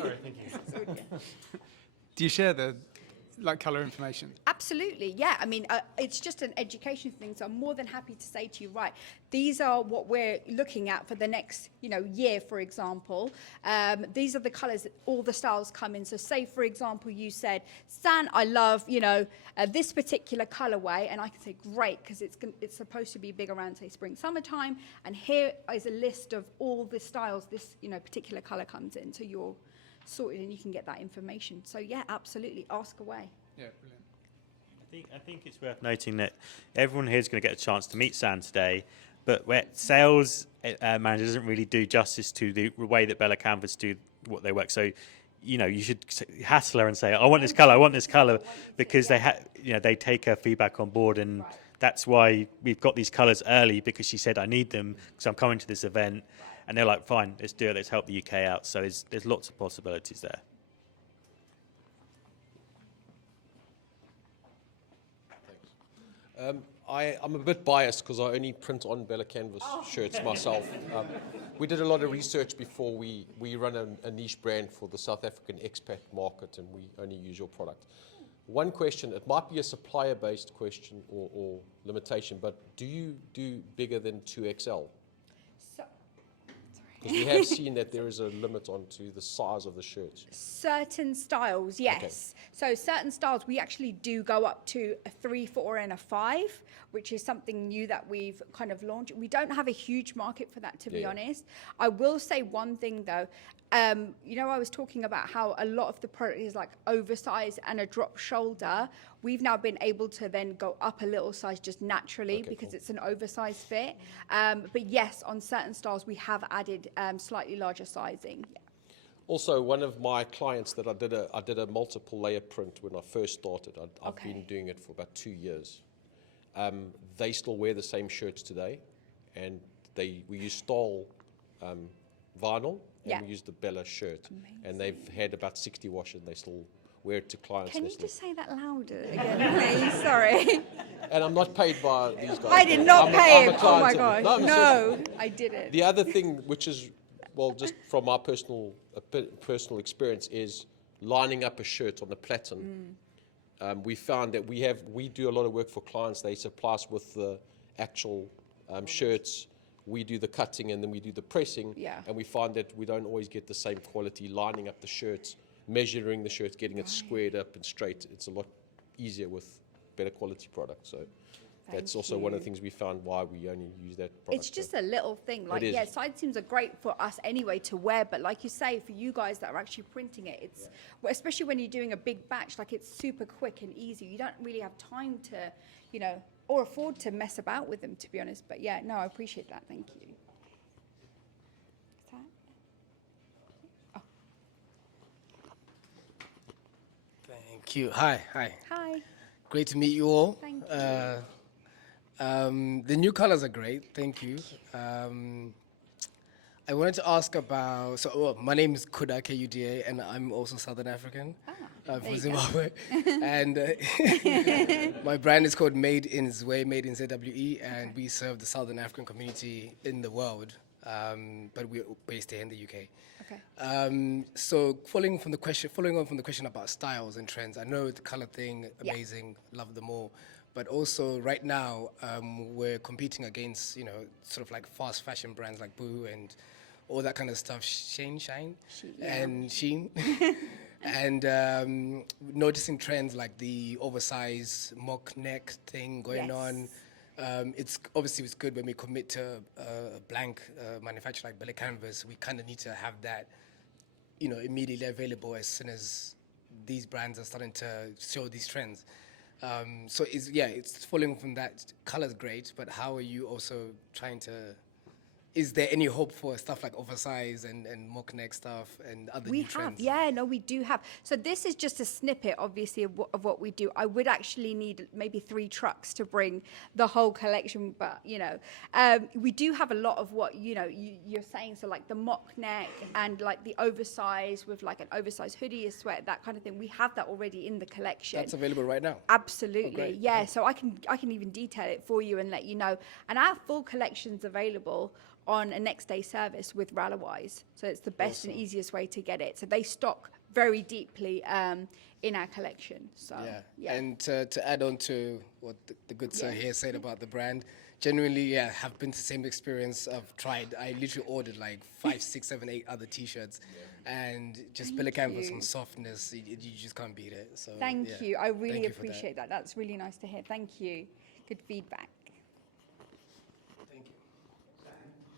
Sorry, thank you. Do you share the colour information? Absolutely, yeah. I mean, it's just an education thing, so I'm more than happy to say to you, right, these are what we're looking at for the next, year, for example. These are the colours that all the styles come in. So say, for example, you said, San, I love, this particular colourway, and I can say, great, because it's supposed to be big around, say, spring, summertime, and here is a list of all the styles this, particular colour comes in, so you're sorted and you can get that information. So yeah, absolutely, ask away. Yeah, brilliant. I think it's worth noting that everyone here is going to get a chance to meet San today, but where sales manager doesn't really do justice to the way that Bella Canvas do what they work. So, you should hassle her and say, I want this colour, because they take her feedback on board, and that's why we've got these colours early, because she said, I need them because I'm coming to this event. And they're like, fine, let's do it. Let's help the UK out. So there's lots of possibilities there. Thanks. I'm a bit biased because I only print on Bella Canvas shirts myself. We did a lot of research before we run a niche brand for the South African expat market, and we only use your product. One question, it might be a supplier-based question or limitation, but do you do bigger than 2XL? Because we have seen that there is a limit onto the size of the shirts. Certain styles, yes. Okay. So certain styles, we actually do go up to a 3, 4, and a 5, which is something new that we've kind of launched. We don't have a huge market for that, to be honest. I will say one thing, though. I was talking about how a lot of the product is like oversized and a drop shoulder. We've now been able to then go up a little size just naturally because it's an oversized fit. But yes, on certain styles, we have added slightly larger sizing. Yeah. Also, one of my clients that I did a multiple layer print when I first started. I've been doing it for about 2 years. They still wear the same shirts today, and we use style vinyl, and we use the Bella shirt. Amazing. And they've had about 60 washes, and they still wear it to clients. Can you just say that louder again, please? Sorry. And I'm not paid by these guys. I did not pay him. Oh my God. gosh. No, I didn't. The other thing, which is, just from my personal experience, is lining up a shirt on the platen. We found that we do a lot of work for clients. They supply us with the actual shirts. We do the cutting, and then we do the pressing. Yeah. And we find that we don't always get the same quality lining up the shirts, measuring the shirts, getting it squared up and straight. It's a lot easier with better quality products. So That's also one of the things we found why we only use that product. It's just a little thing. Like, is. yeah, side seams are great for us anyway to wear, but like you say, for you guys that are actually printing it, it's well, especially when you're doing a big batch, like it's super quick and easy. You don't really have time to, you know, or afford to mess about with them, to be honest. But yeah, no, I appreciate that. Thank you. Is that? Oh, Thank you. Hi. hi. Great to meet you all. Thank you. The new colors are great. Thank you. I wanted to ask about. My name is Kuda Kuda, and I'm also Southern African. there From you go. Zimbabwe, and my brand is called Made in Zwe, Made in ZWE, and we serve the Southern African community in the world, but we're based here in the UK. Okay. So following on from the question about styles and trends, I know the color thing, amazing, love them all. But also right now, we're competing against, you know, sort of like fast fashion brands like Boo and all that kind of stuff, Shine, and Sheen. And noticing trends like the oversized mock neck thing going on. It's good when we commit to a blank manufacturer like Bella Canvas. We kind of need to have that, you know, immediately available as soon as these brands are starting to show these trends. So it's following from that. Color's great, but how are you also trying to? Is there any hope for stuff like oversized and mock neck stuff and other new trends? We do have. So this is just a snippet, obviously, of what we do. I would actually need maybe 3 trucks to bring the whole collection, but, you know, we do have a lot of what, you know, you're saying. So like the mock neck and like the oversized with like an oversized hoodie, a sweat, that kind of thing. We have that already in the collection. That's available right now? Absolutely, So I can even detail it for you and let you know. And our full collection's available on a next day service with Rallawise. So it's the best and easiest way to get it. So they stock very deeply in our collection. So And to add on to what the good sir here said about the brand, genuinely, have been the same experience. I've tried. I literally ordered like 5, 6, 7, 8 other T-shirts, and just Bella Canvas on softness. You just can't beat it. So thank you. I really Thank you for that. appreciate that. That's really nice to hear. Thank you. Good feedback. Thank you.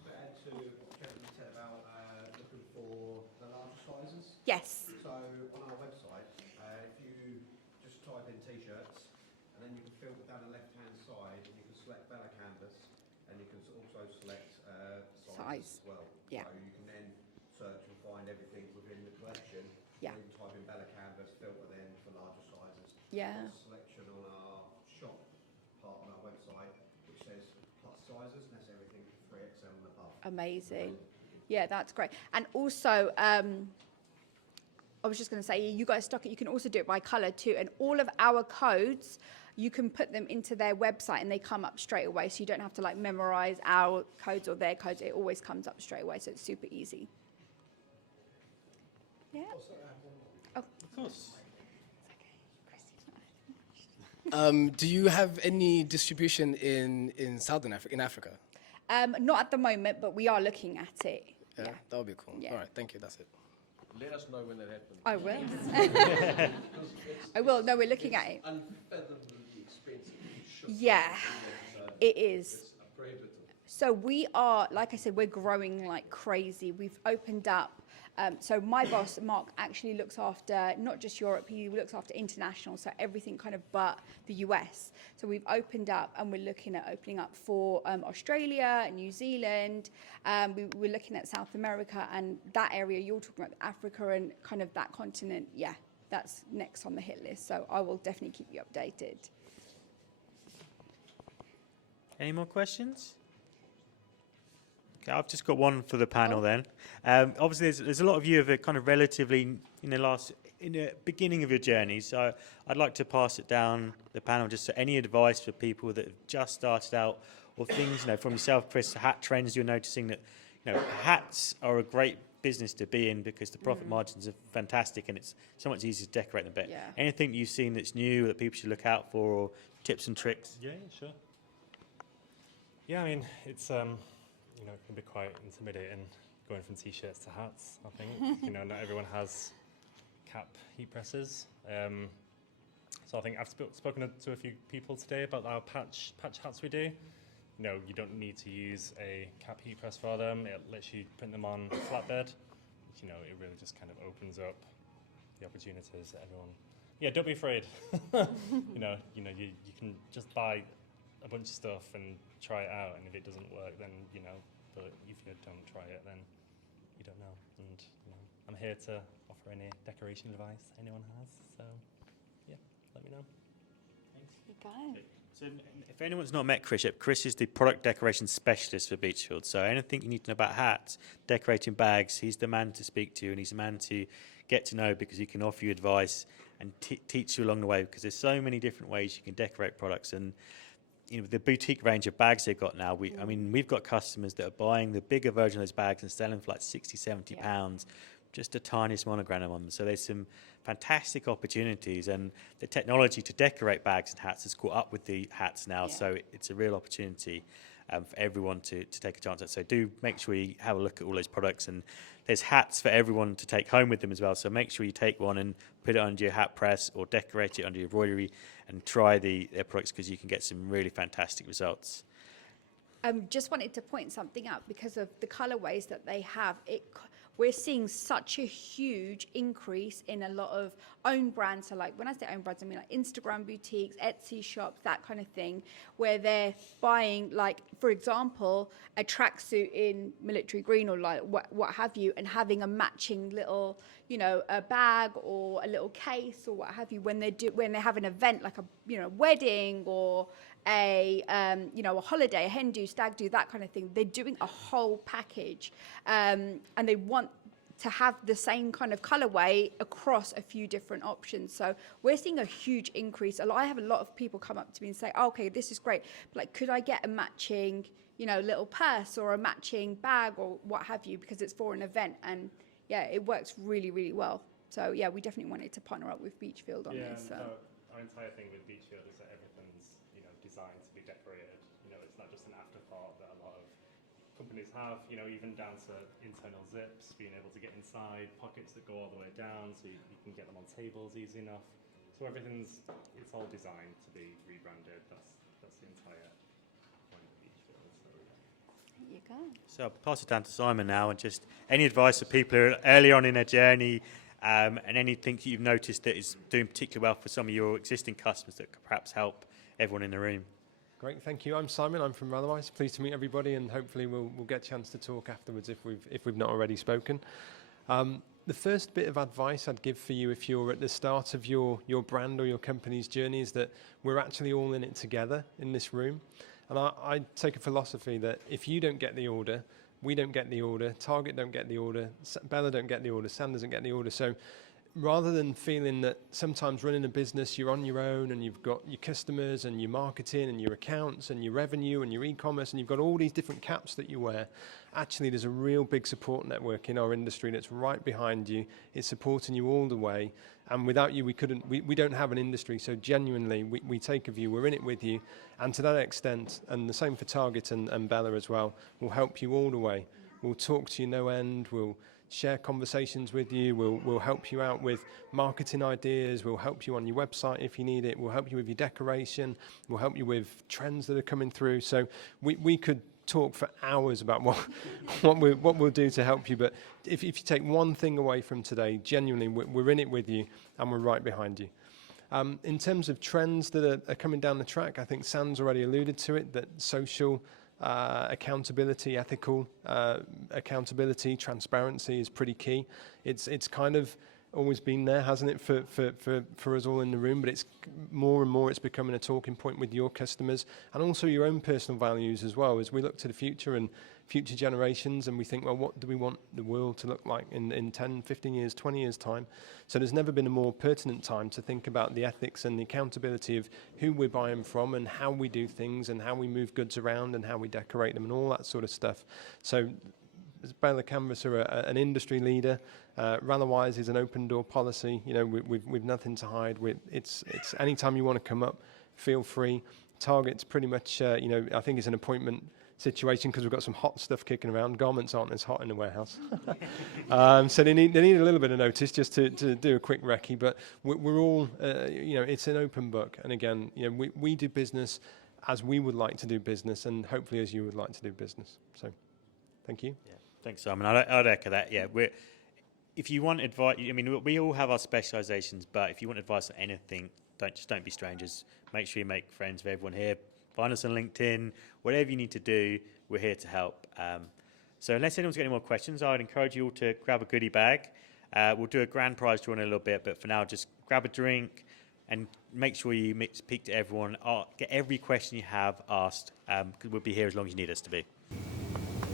To add to what Kevin said about looking for the larger sizes. Yes. So on our website, if you just type in T-shirts, and then you can filter down the left-hand side, and you can select Bella Canvas, and you can also select size as well. Yeah. So you can then search and find everything within the collection. Yeah. And then type in Bella Canvas, filter then for larger sizes. Yeah. There's a selection on our shop part on our website, which says plus sizes, and that's everything 3XL and above. Amazing. Yeah, that's great. And also, I was just going to say, you guys stock it. You can also do it by color too. And all of our codes, you can put them into their website and they come up straight away. So you don't have to like memorize our codes or their codes. It always comes up straight away. So it's super easy. Yeah. Oh, Of course. Do you have any distribution in Southern Africa, in Africa? not at the moment, but we are looking at it. Yeah, that would be cool. Yeah. All right, thank you. That's it. Let us know when that happens. I will. I will. No, we're looking at it. Unfathomably expensive. Yeah, it is. It's prohibitive. So we are, like I said, we're growing like crazy. We've opened up. So my boss, Mark, actually looks after not just Europe, he looks after international, so everything kind of but the US. So we've opened up and we're looking at opening up for Australia, New Zealand. We're looking at South America and that area. You're talking about Africa and kind of that continent. Yeah, that's next on the hit list. So I will definitely keep you updated. Any more questions? Okay, I've just got one for the panel then. Obviously, there's a lot of you have kind of relatively in the beginning of your journey. So I'd like to pass it down the panel. Just so any advice for people that have just started out, or things from yourself, Chris, hat trends you're noticing that hats are a great business to be in because the profit margins are fantastic and it's so much easier to decorate them. But anything you've seen that's new that people should look out for, or tips and tricks? Yeah, sure. Yeah, I mean, it's it can be quite intimidating going from t-shirts to hats, I think. Not everyone has cap heat presses. So So I think I've spoken to a few people today about our patch hats we do. You know, you don't need to use a cap heat press for them. It lets you print them on a flatbed. You know, it really just kind of opens up the opportunities that everyone. Yeah, don't be afraid. you know, you can just buy a bunch of stuff and try it out, and if it doesn't work, then you know. But if you don't try it, then you don't know. And you know, I'm here to offer any decoration advice anyone has. So yeah, let me know. Thanks. There you go. So if anyone's not met Chris yet, Chris is the product decoration specialist for Beachfield. So anything you need to know about hats, decorating bags, he's the man to speak to, and he's the man to get to know, because he can offer you advice and teach you along the way, because there's so many different ways you can decorate products. And you know, the boutique range of bags they've got now, I mean, we've got customers that are buying the bigger version of those bags and selling for like 60, 70 pounds, just the tiniest monogram on them. So there's some fantastic opportunities, and the technology to decorate bags and hats has caught up with the hats now. So it's a real opportunity for everyone to take a chance at. So do make sure you have a look at all those products, and there's hats for everyone to take home with them as well. So make sure you take one and put it under your hat press or decorate it under your embroidery and try their products, because you can get some really fantastic results. Just wanted to point something out because of the colorways that they have. We're seeing such a huge increase in a lot of own brands. So like when I say own brands, I mean like Instagram boutiques, Etsy shops, that kind of thing, where they're buying, like, for example, a tracksuit in military green or like what have you, and having a matching little, you know, a bag or a little case or what have you when they have an event like a, you know, wedding or a you know, a holiday, a hen do, stag do, that kind of thing. They're doing a whole package, and they want to have the same kind of colorway across a few different options. So we're seeing a huge increase. I have a lot of people come up to me and say, oh, okay, this is great, but like, could I get a matching, you know, little purse or a matching bag or what have you, because it's for an event? And yeah, it works really, really well. So yeah, we definitely wanted to partner up with Beachfield on this. So. Our entire thing with Beachfield is that everything's, you know, designed to be decorated. You know, it's not just an afterthought that a lot of companies have, you know, even down to internal zips, being able to get inside, pockets that go all the way down, so you can get them on tables easy enough. So it's all designed to be rebranded. That's the entire point of Beachfield. So There you go. So I'll pass it down to Simon now, and just any advice for people who are early on in their journey, and anything that you've noticed that is doing particularly well for some of your existing customers that could perhaps help everyone in the room. Great, thank you. I'm Simon. I'm from Rotherwise. Pleased to meet everybody, and hopefully we'll get a chance to talk afterwards if we've not already spoken. The first bit of advice I'd give for you if you're at the start of your brand or your company's journey is that we're actually all in it together in this room. And I take a philosophy that if you don't get the order, we don't get the order, Target don't get the order, Bella don't get the order, Sam doesn't get the order. So rather than feeling that sometimes running a business, you're on your own and you've got your customers and your marketing and your accounts and your revenue and your e-commerce and you've got all these different caps that you wear, actually there's a real big support network in our industry that's right behind you. It's supporting you all the way. And without you, we don't have an industry. So genuinely, we take a view, we're in it with you. And to that extent, and the same for Target and Bella as well, we'll help you all the way. We'll talk to you no end. We'll share conversations with you. We'll help you out with marketing ideas. We'll help you on your website if you need it. We'll help you with your decoration. We'll help you with trends that are coming through. So we could talk for hours about what we'll do to help you. But if you take one thing away from today, genuinely, we're in it with you and we're right behind you. In terms of trends that are coming down the track, I think Sam's already alluded to it, that social accountability, ethical accountability, transparency is pretty key. It's kind of always been there, hasn't it, for us all in the room, but it's more and more it's becoming a talking point with your customers and also your own personal values as well as we look to the future and future generations and we think, well, what do we want the world to look like in 10, 15 years, 20 years time? So there's never been a more pertinent time to think about the ethics and the accountability of who we're buying from and how we do things and how we move goods around and how we decorate them and all that sort of stuff. So Bella Canvas are an industry leader. Rotherwise is an open door policy. You know, we've nothing to hide. It's anytime you want to come up, feel free. Target's pretty much, you know, I think it's an appointment situation because we've got some hot stuff kicking around. Garments aren't as hot in the warehouse. So they need a little bit of notice just to do a quick recce, but we're all, it's an open book. And again, we do business as we would like to do business, and hopefully as you would like to do business. So thank you. Yeah. Thanks, Simon. I'd echo that. Yeah, if you want advice, I mean, we all have our specializations, but if you want advice on anything, don't be strangers. Make sure you make friends with everyone here. Find us on LinkedIn. Whatever you need to do, we're here to help. So unless anyone's got any more questions, I would encourage you all to grab a goodie bag. We'll do a grand prize draw in a little bit, but for now, just grab a drink and make sure you speak to everyone. Get every question you have asked, because we'll be here as long as you need us to be.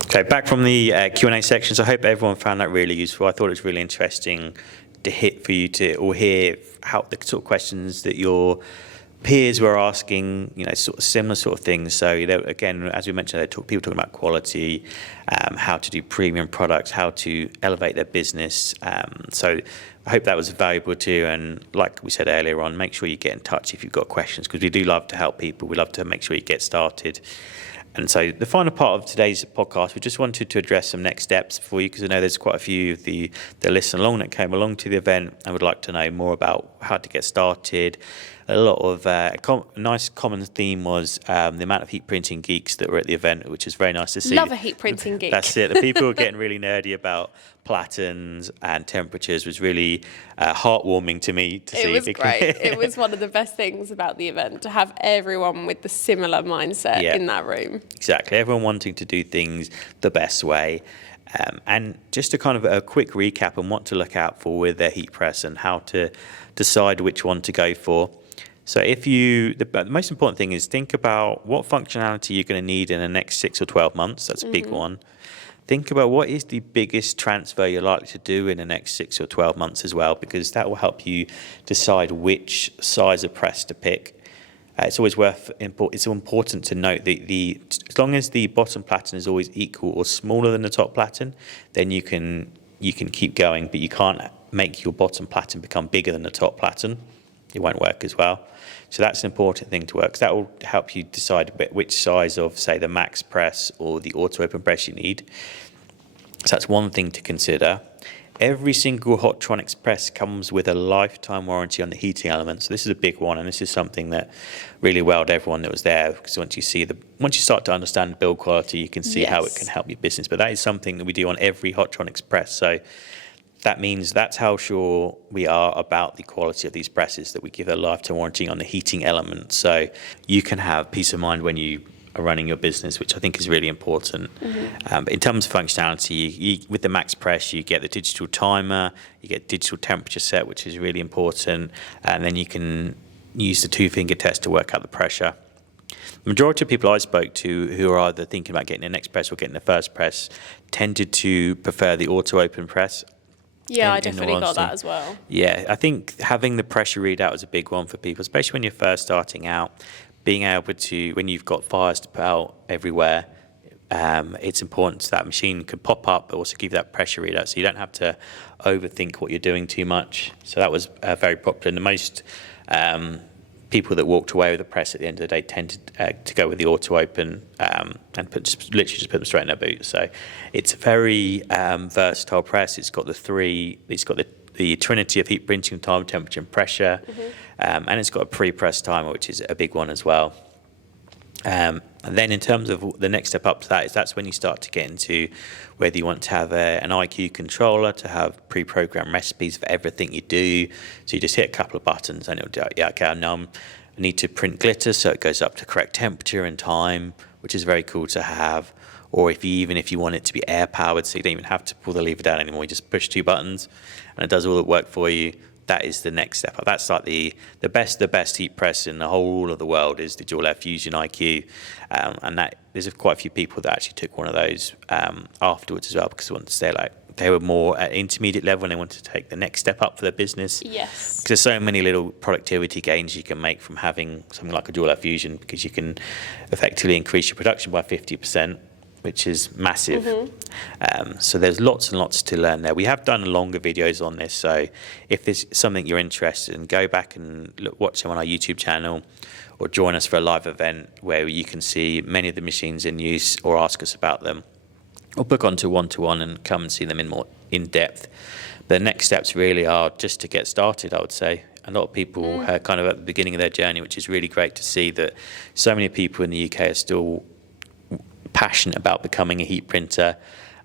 Okay, back from the Q&A section. So I hope everyone found that really useful. I thought it was really interesting for you to all hear how the sort of questions that your peers were asking, sort of similar sort of things. So, again, as we mentioned, people talking about quality, how to do premium products, how to elevate their business. So I hope that was valuable too. And like we said earlier on, make sure you get in touch if you've got questions, because we do love to help people. We love to make sure you get started. And so the final part of today's podcast, we just wanted to address some next steps for you, because I know there's quite a few of the listen along that came along to the event and would like to know more about how to get started. A lot of nice common theme was the amount of heat printing geeks that were at the event, which is very nice to see. Love a heat printing geek. That's it. The people who are getting really nerdy about platens and temperatures was really heartwarming to me to see. It was great. It was one of the best things about the event, to have everyone with the similar mindset in that room. Exactly. Everyone wanting to do things the best way. And just a kind of a quick recap on what to look out for with their heat press and how to decide which one to go for. So the most important thing is think about what functionality you're going to need in the next 6 or 12 months. That's a big one. Think about what is the biggest transfer you're likely to do in the next 6 or 12 months as well, because that will help you decide which size of press to pick. It's always it's important to note that as long as the bottom platen is always equal or smaller than the top platen, then you can keep going, but you can't make your bottom platen become bigger than the top platen. It won't work as well. So that's an important thing to work, because that will help you decide which size of, say, the max press or the auto open press you need. So that's one thing to consider. Every single Hotronix press comes with a lifetime warranty on the heating element. So this is a big one, and this is something that really wowed everyone that was there, because once you start to understand the build quality, you can see how it can help your business. But that is something that we do on every Hotronix press. So that means that's how sure we are about the quality of these presses, that we give a lifetime warranty on the heating element. So you can have peace of mind when you are running your business, which I think is really important. But in terms of functionality, with the Max Press, you get the digital timer, you get digital temperature set, which is really important, and then you can use the two-finger test to work out the pressure. The majority of people I spoke to who are either thinking about getting the next press or getting the first press tended to prefer the auto-open press. Yeah, I definitely got that as well. Yeah, I think having the pressure readout is a big one for people, especially when you're first starting out. Being able to, when you've got fires to put out everywhere, it's important that machine can pop up, but also give that pressure readout, so you don't have to overthink what you're doing too much. So that was very popular. And the most people that walked away with the press at the end of the day tended to go with the auto open and literally just put them straight in their boot. So it's a very versatile press. It's got the trinity of heat printing, time, temperature, and pressure, and it's got a pre-press timer, which is a big one as well. And then in terms of the next step up to that, that's when you start to get into whether you want to have an IQ controller to have pre-programmed recipes for everything you do. So you just hit a couple of buttons and it'll do, I need to print glitter, so it goes up to correct temperature and time, which is very cool to have. Or if you want it to be air powered, so you don't even have to pull the lever down anymore, you just push 2 buttons and it does all the work for you. That is the next step up. That's like the best heat press in the whole of the world is the Dual Air Fusion IQ, and that there's quite a few people that actually took one of those afterwards as well, because they were more at intermediate level and they wanted to take the next step up for their business. Yes. Because there's so many little productivity gains you can make from having something like a Dual Air Fusion, because you can effectively increase your production by 50%. which is massive. So there's lots and lots to learn there. We have done longer videos on this, so if there's something you're interested in, go back and watch them on our YouTube channel, or join us for a live event where you can see many of the machines in use, or ask us about them, or book onto one-to-one and come and see them in more in depth. The next steps really are just to get started, I would say. A lot of people are kind of at the beginning of their journey, which is really great to see that so many people in the UK are still passionate about becoming a heat printer.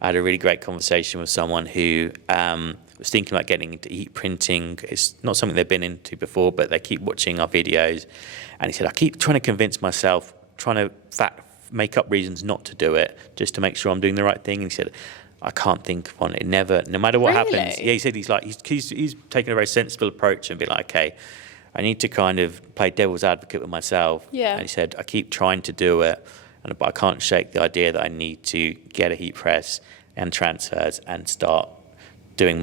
I had a really great conversation with someone who was thinking about getting into heat printing. It's not something they've been into before, but they keep watching our videos. And he said, I keep trying to convince myself, trying to make up reasons not to do it, just to make sure I'm doing the right thing. And he said, I can't think of one. It never, no matter what happens. Yeah, he said he's taking a very sensible approach and be like, okay, I need to kind of play devil's advocate with myself. Yeah. And he said, I keep trying to do it, but I can't shake the idea that I need to get a heat press and transfers and start doing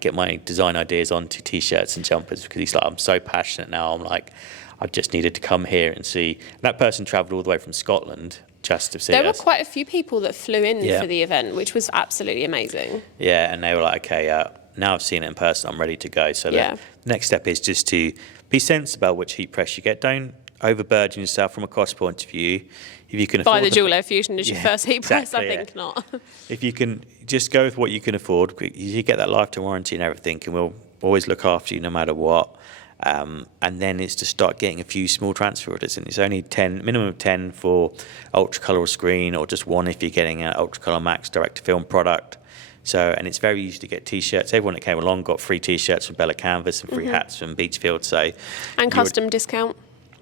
get my design ideas onto t-shirts and jumpers, because he's like, I'm so passionate now. I'm like, I just needed to come here and see. That person travelled all the way from Scotland just to see us. There were quite a few people that flew in for the event, which was absolutely amazing. Yeah, and they were like, okay, now I've seen it in person, I'm ready to go. So the next step is just to be sensible about which heat press you get. Don't overburden yourself from a cost point of view. If you can afford buy the dual air fusion as your first heat press, I think not. If you can just go with what you can afford, you get that lifetime warranty and everything, and we'll always look after you no matter what. And then it's to start getting a few small transfer orders, and it's only 10, minimum of 10 for ultra color or screen, or just one if you're getting an ultra color max direct to film product. So, and it's very easy to get t-shirts. Everyone that came along got free t-shirts from Bella Canvas and free hats from Beachfield. So, and custom discount.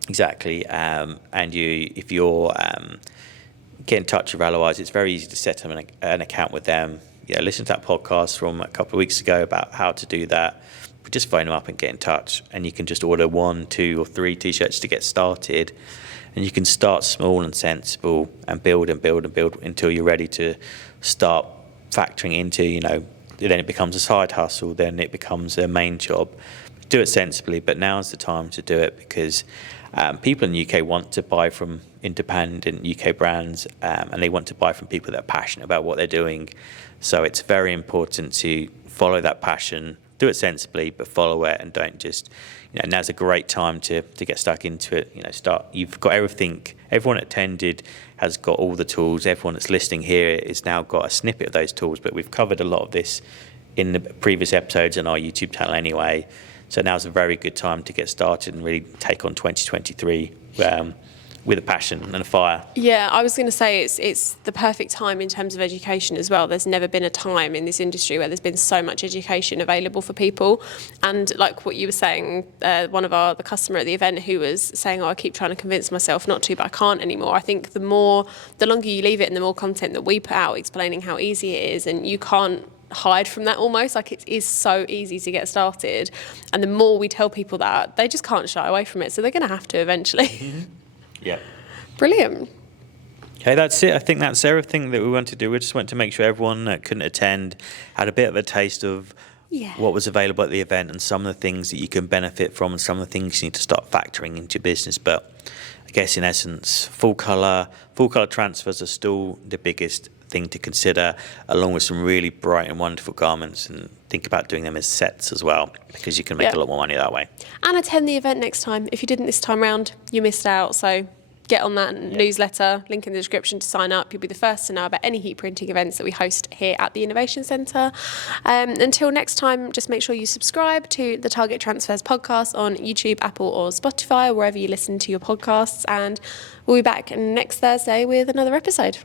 Exactly. And if you're get in touch with Alloys, it's very easy to set up an account with them. Yeah, listen to that podcast from a couple of weeks ago about how to do that. But just phone them up and get in touch, and you can just order 1, 2, or 3 t-shirts to get started. And you can start small and sensible and build and build and build until you're ready to start factoring into, then it becomes a side hustle, then it becomes a main job. Do it sensibly, but now's the time to do it, because people in the UK want to buy from independent UK brands, and they want to buy from people that are passionate about what they're doing. So it's very important to follow that passion, do it sensibly, but follow it, and don't just, now's a great time to get stuck into it. You've got everything. Everyone that attended has got all the tools. Everyone that's listening here has now got a snippet of those tools, but we've covered a lot of this in the previous episodes on our YouTube channel anyway. So now's a very good time to get started and really take on 2023 with a passion and a fire. Yeah, I was going to say it's the perfect time in terms of education as well. There's never been a time in this industry where there's been so much education available for people. And like what you were saying, one of the customer at the event who was saying, I keep trying to convince myself not to, but I can't anymore. I think the longer you leave it and the more content that we put out explaining how easy it is, and you can't hide from that almost. Like, it is so easy to get started, and the more we tell people that, they just can't shy away from it, so they're going to have to eventually. Yeah. Brilliant. Okay, that's it. I think that's everything that we want to do. We just want to make sure everyone that couldn't attend had a bit of a taste of what was available at the event, and some of the things that you can benefit from, and some of the things you need to start factoring into your business. But I guess in essence, full color transfers are still the biggest thing to consider, along with some really bright and wonderful garments, and think about doing them as sets as well, because you can make a lot more money that way. And attend the event next time. If you didn't this time round, you missed out. So get on that newsletter, link in the description to sign up. You'll be the first to know about any heat printing events that we host here at the Innovation Centre. Until next time, just make sure you subscribe to the Target Transfers podcast on YouTube, Apple or Spotify, or wherever you listen to your podcasts. And we'll be back next Thursday with another episode.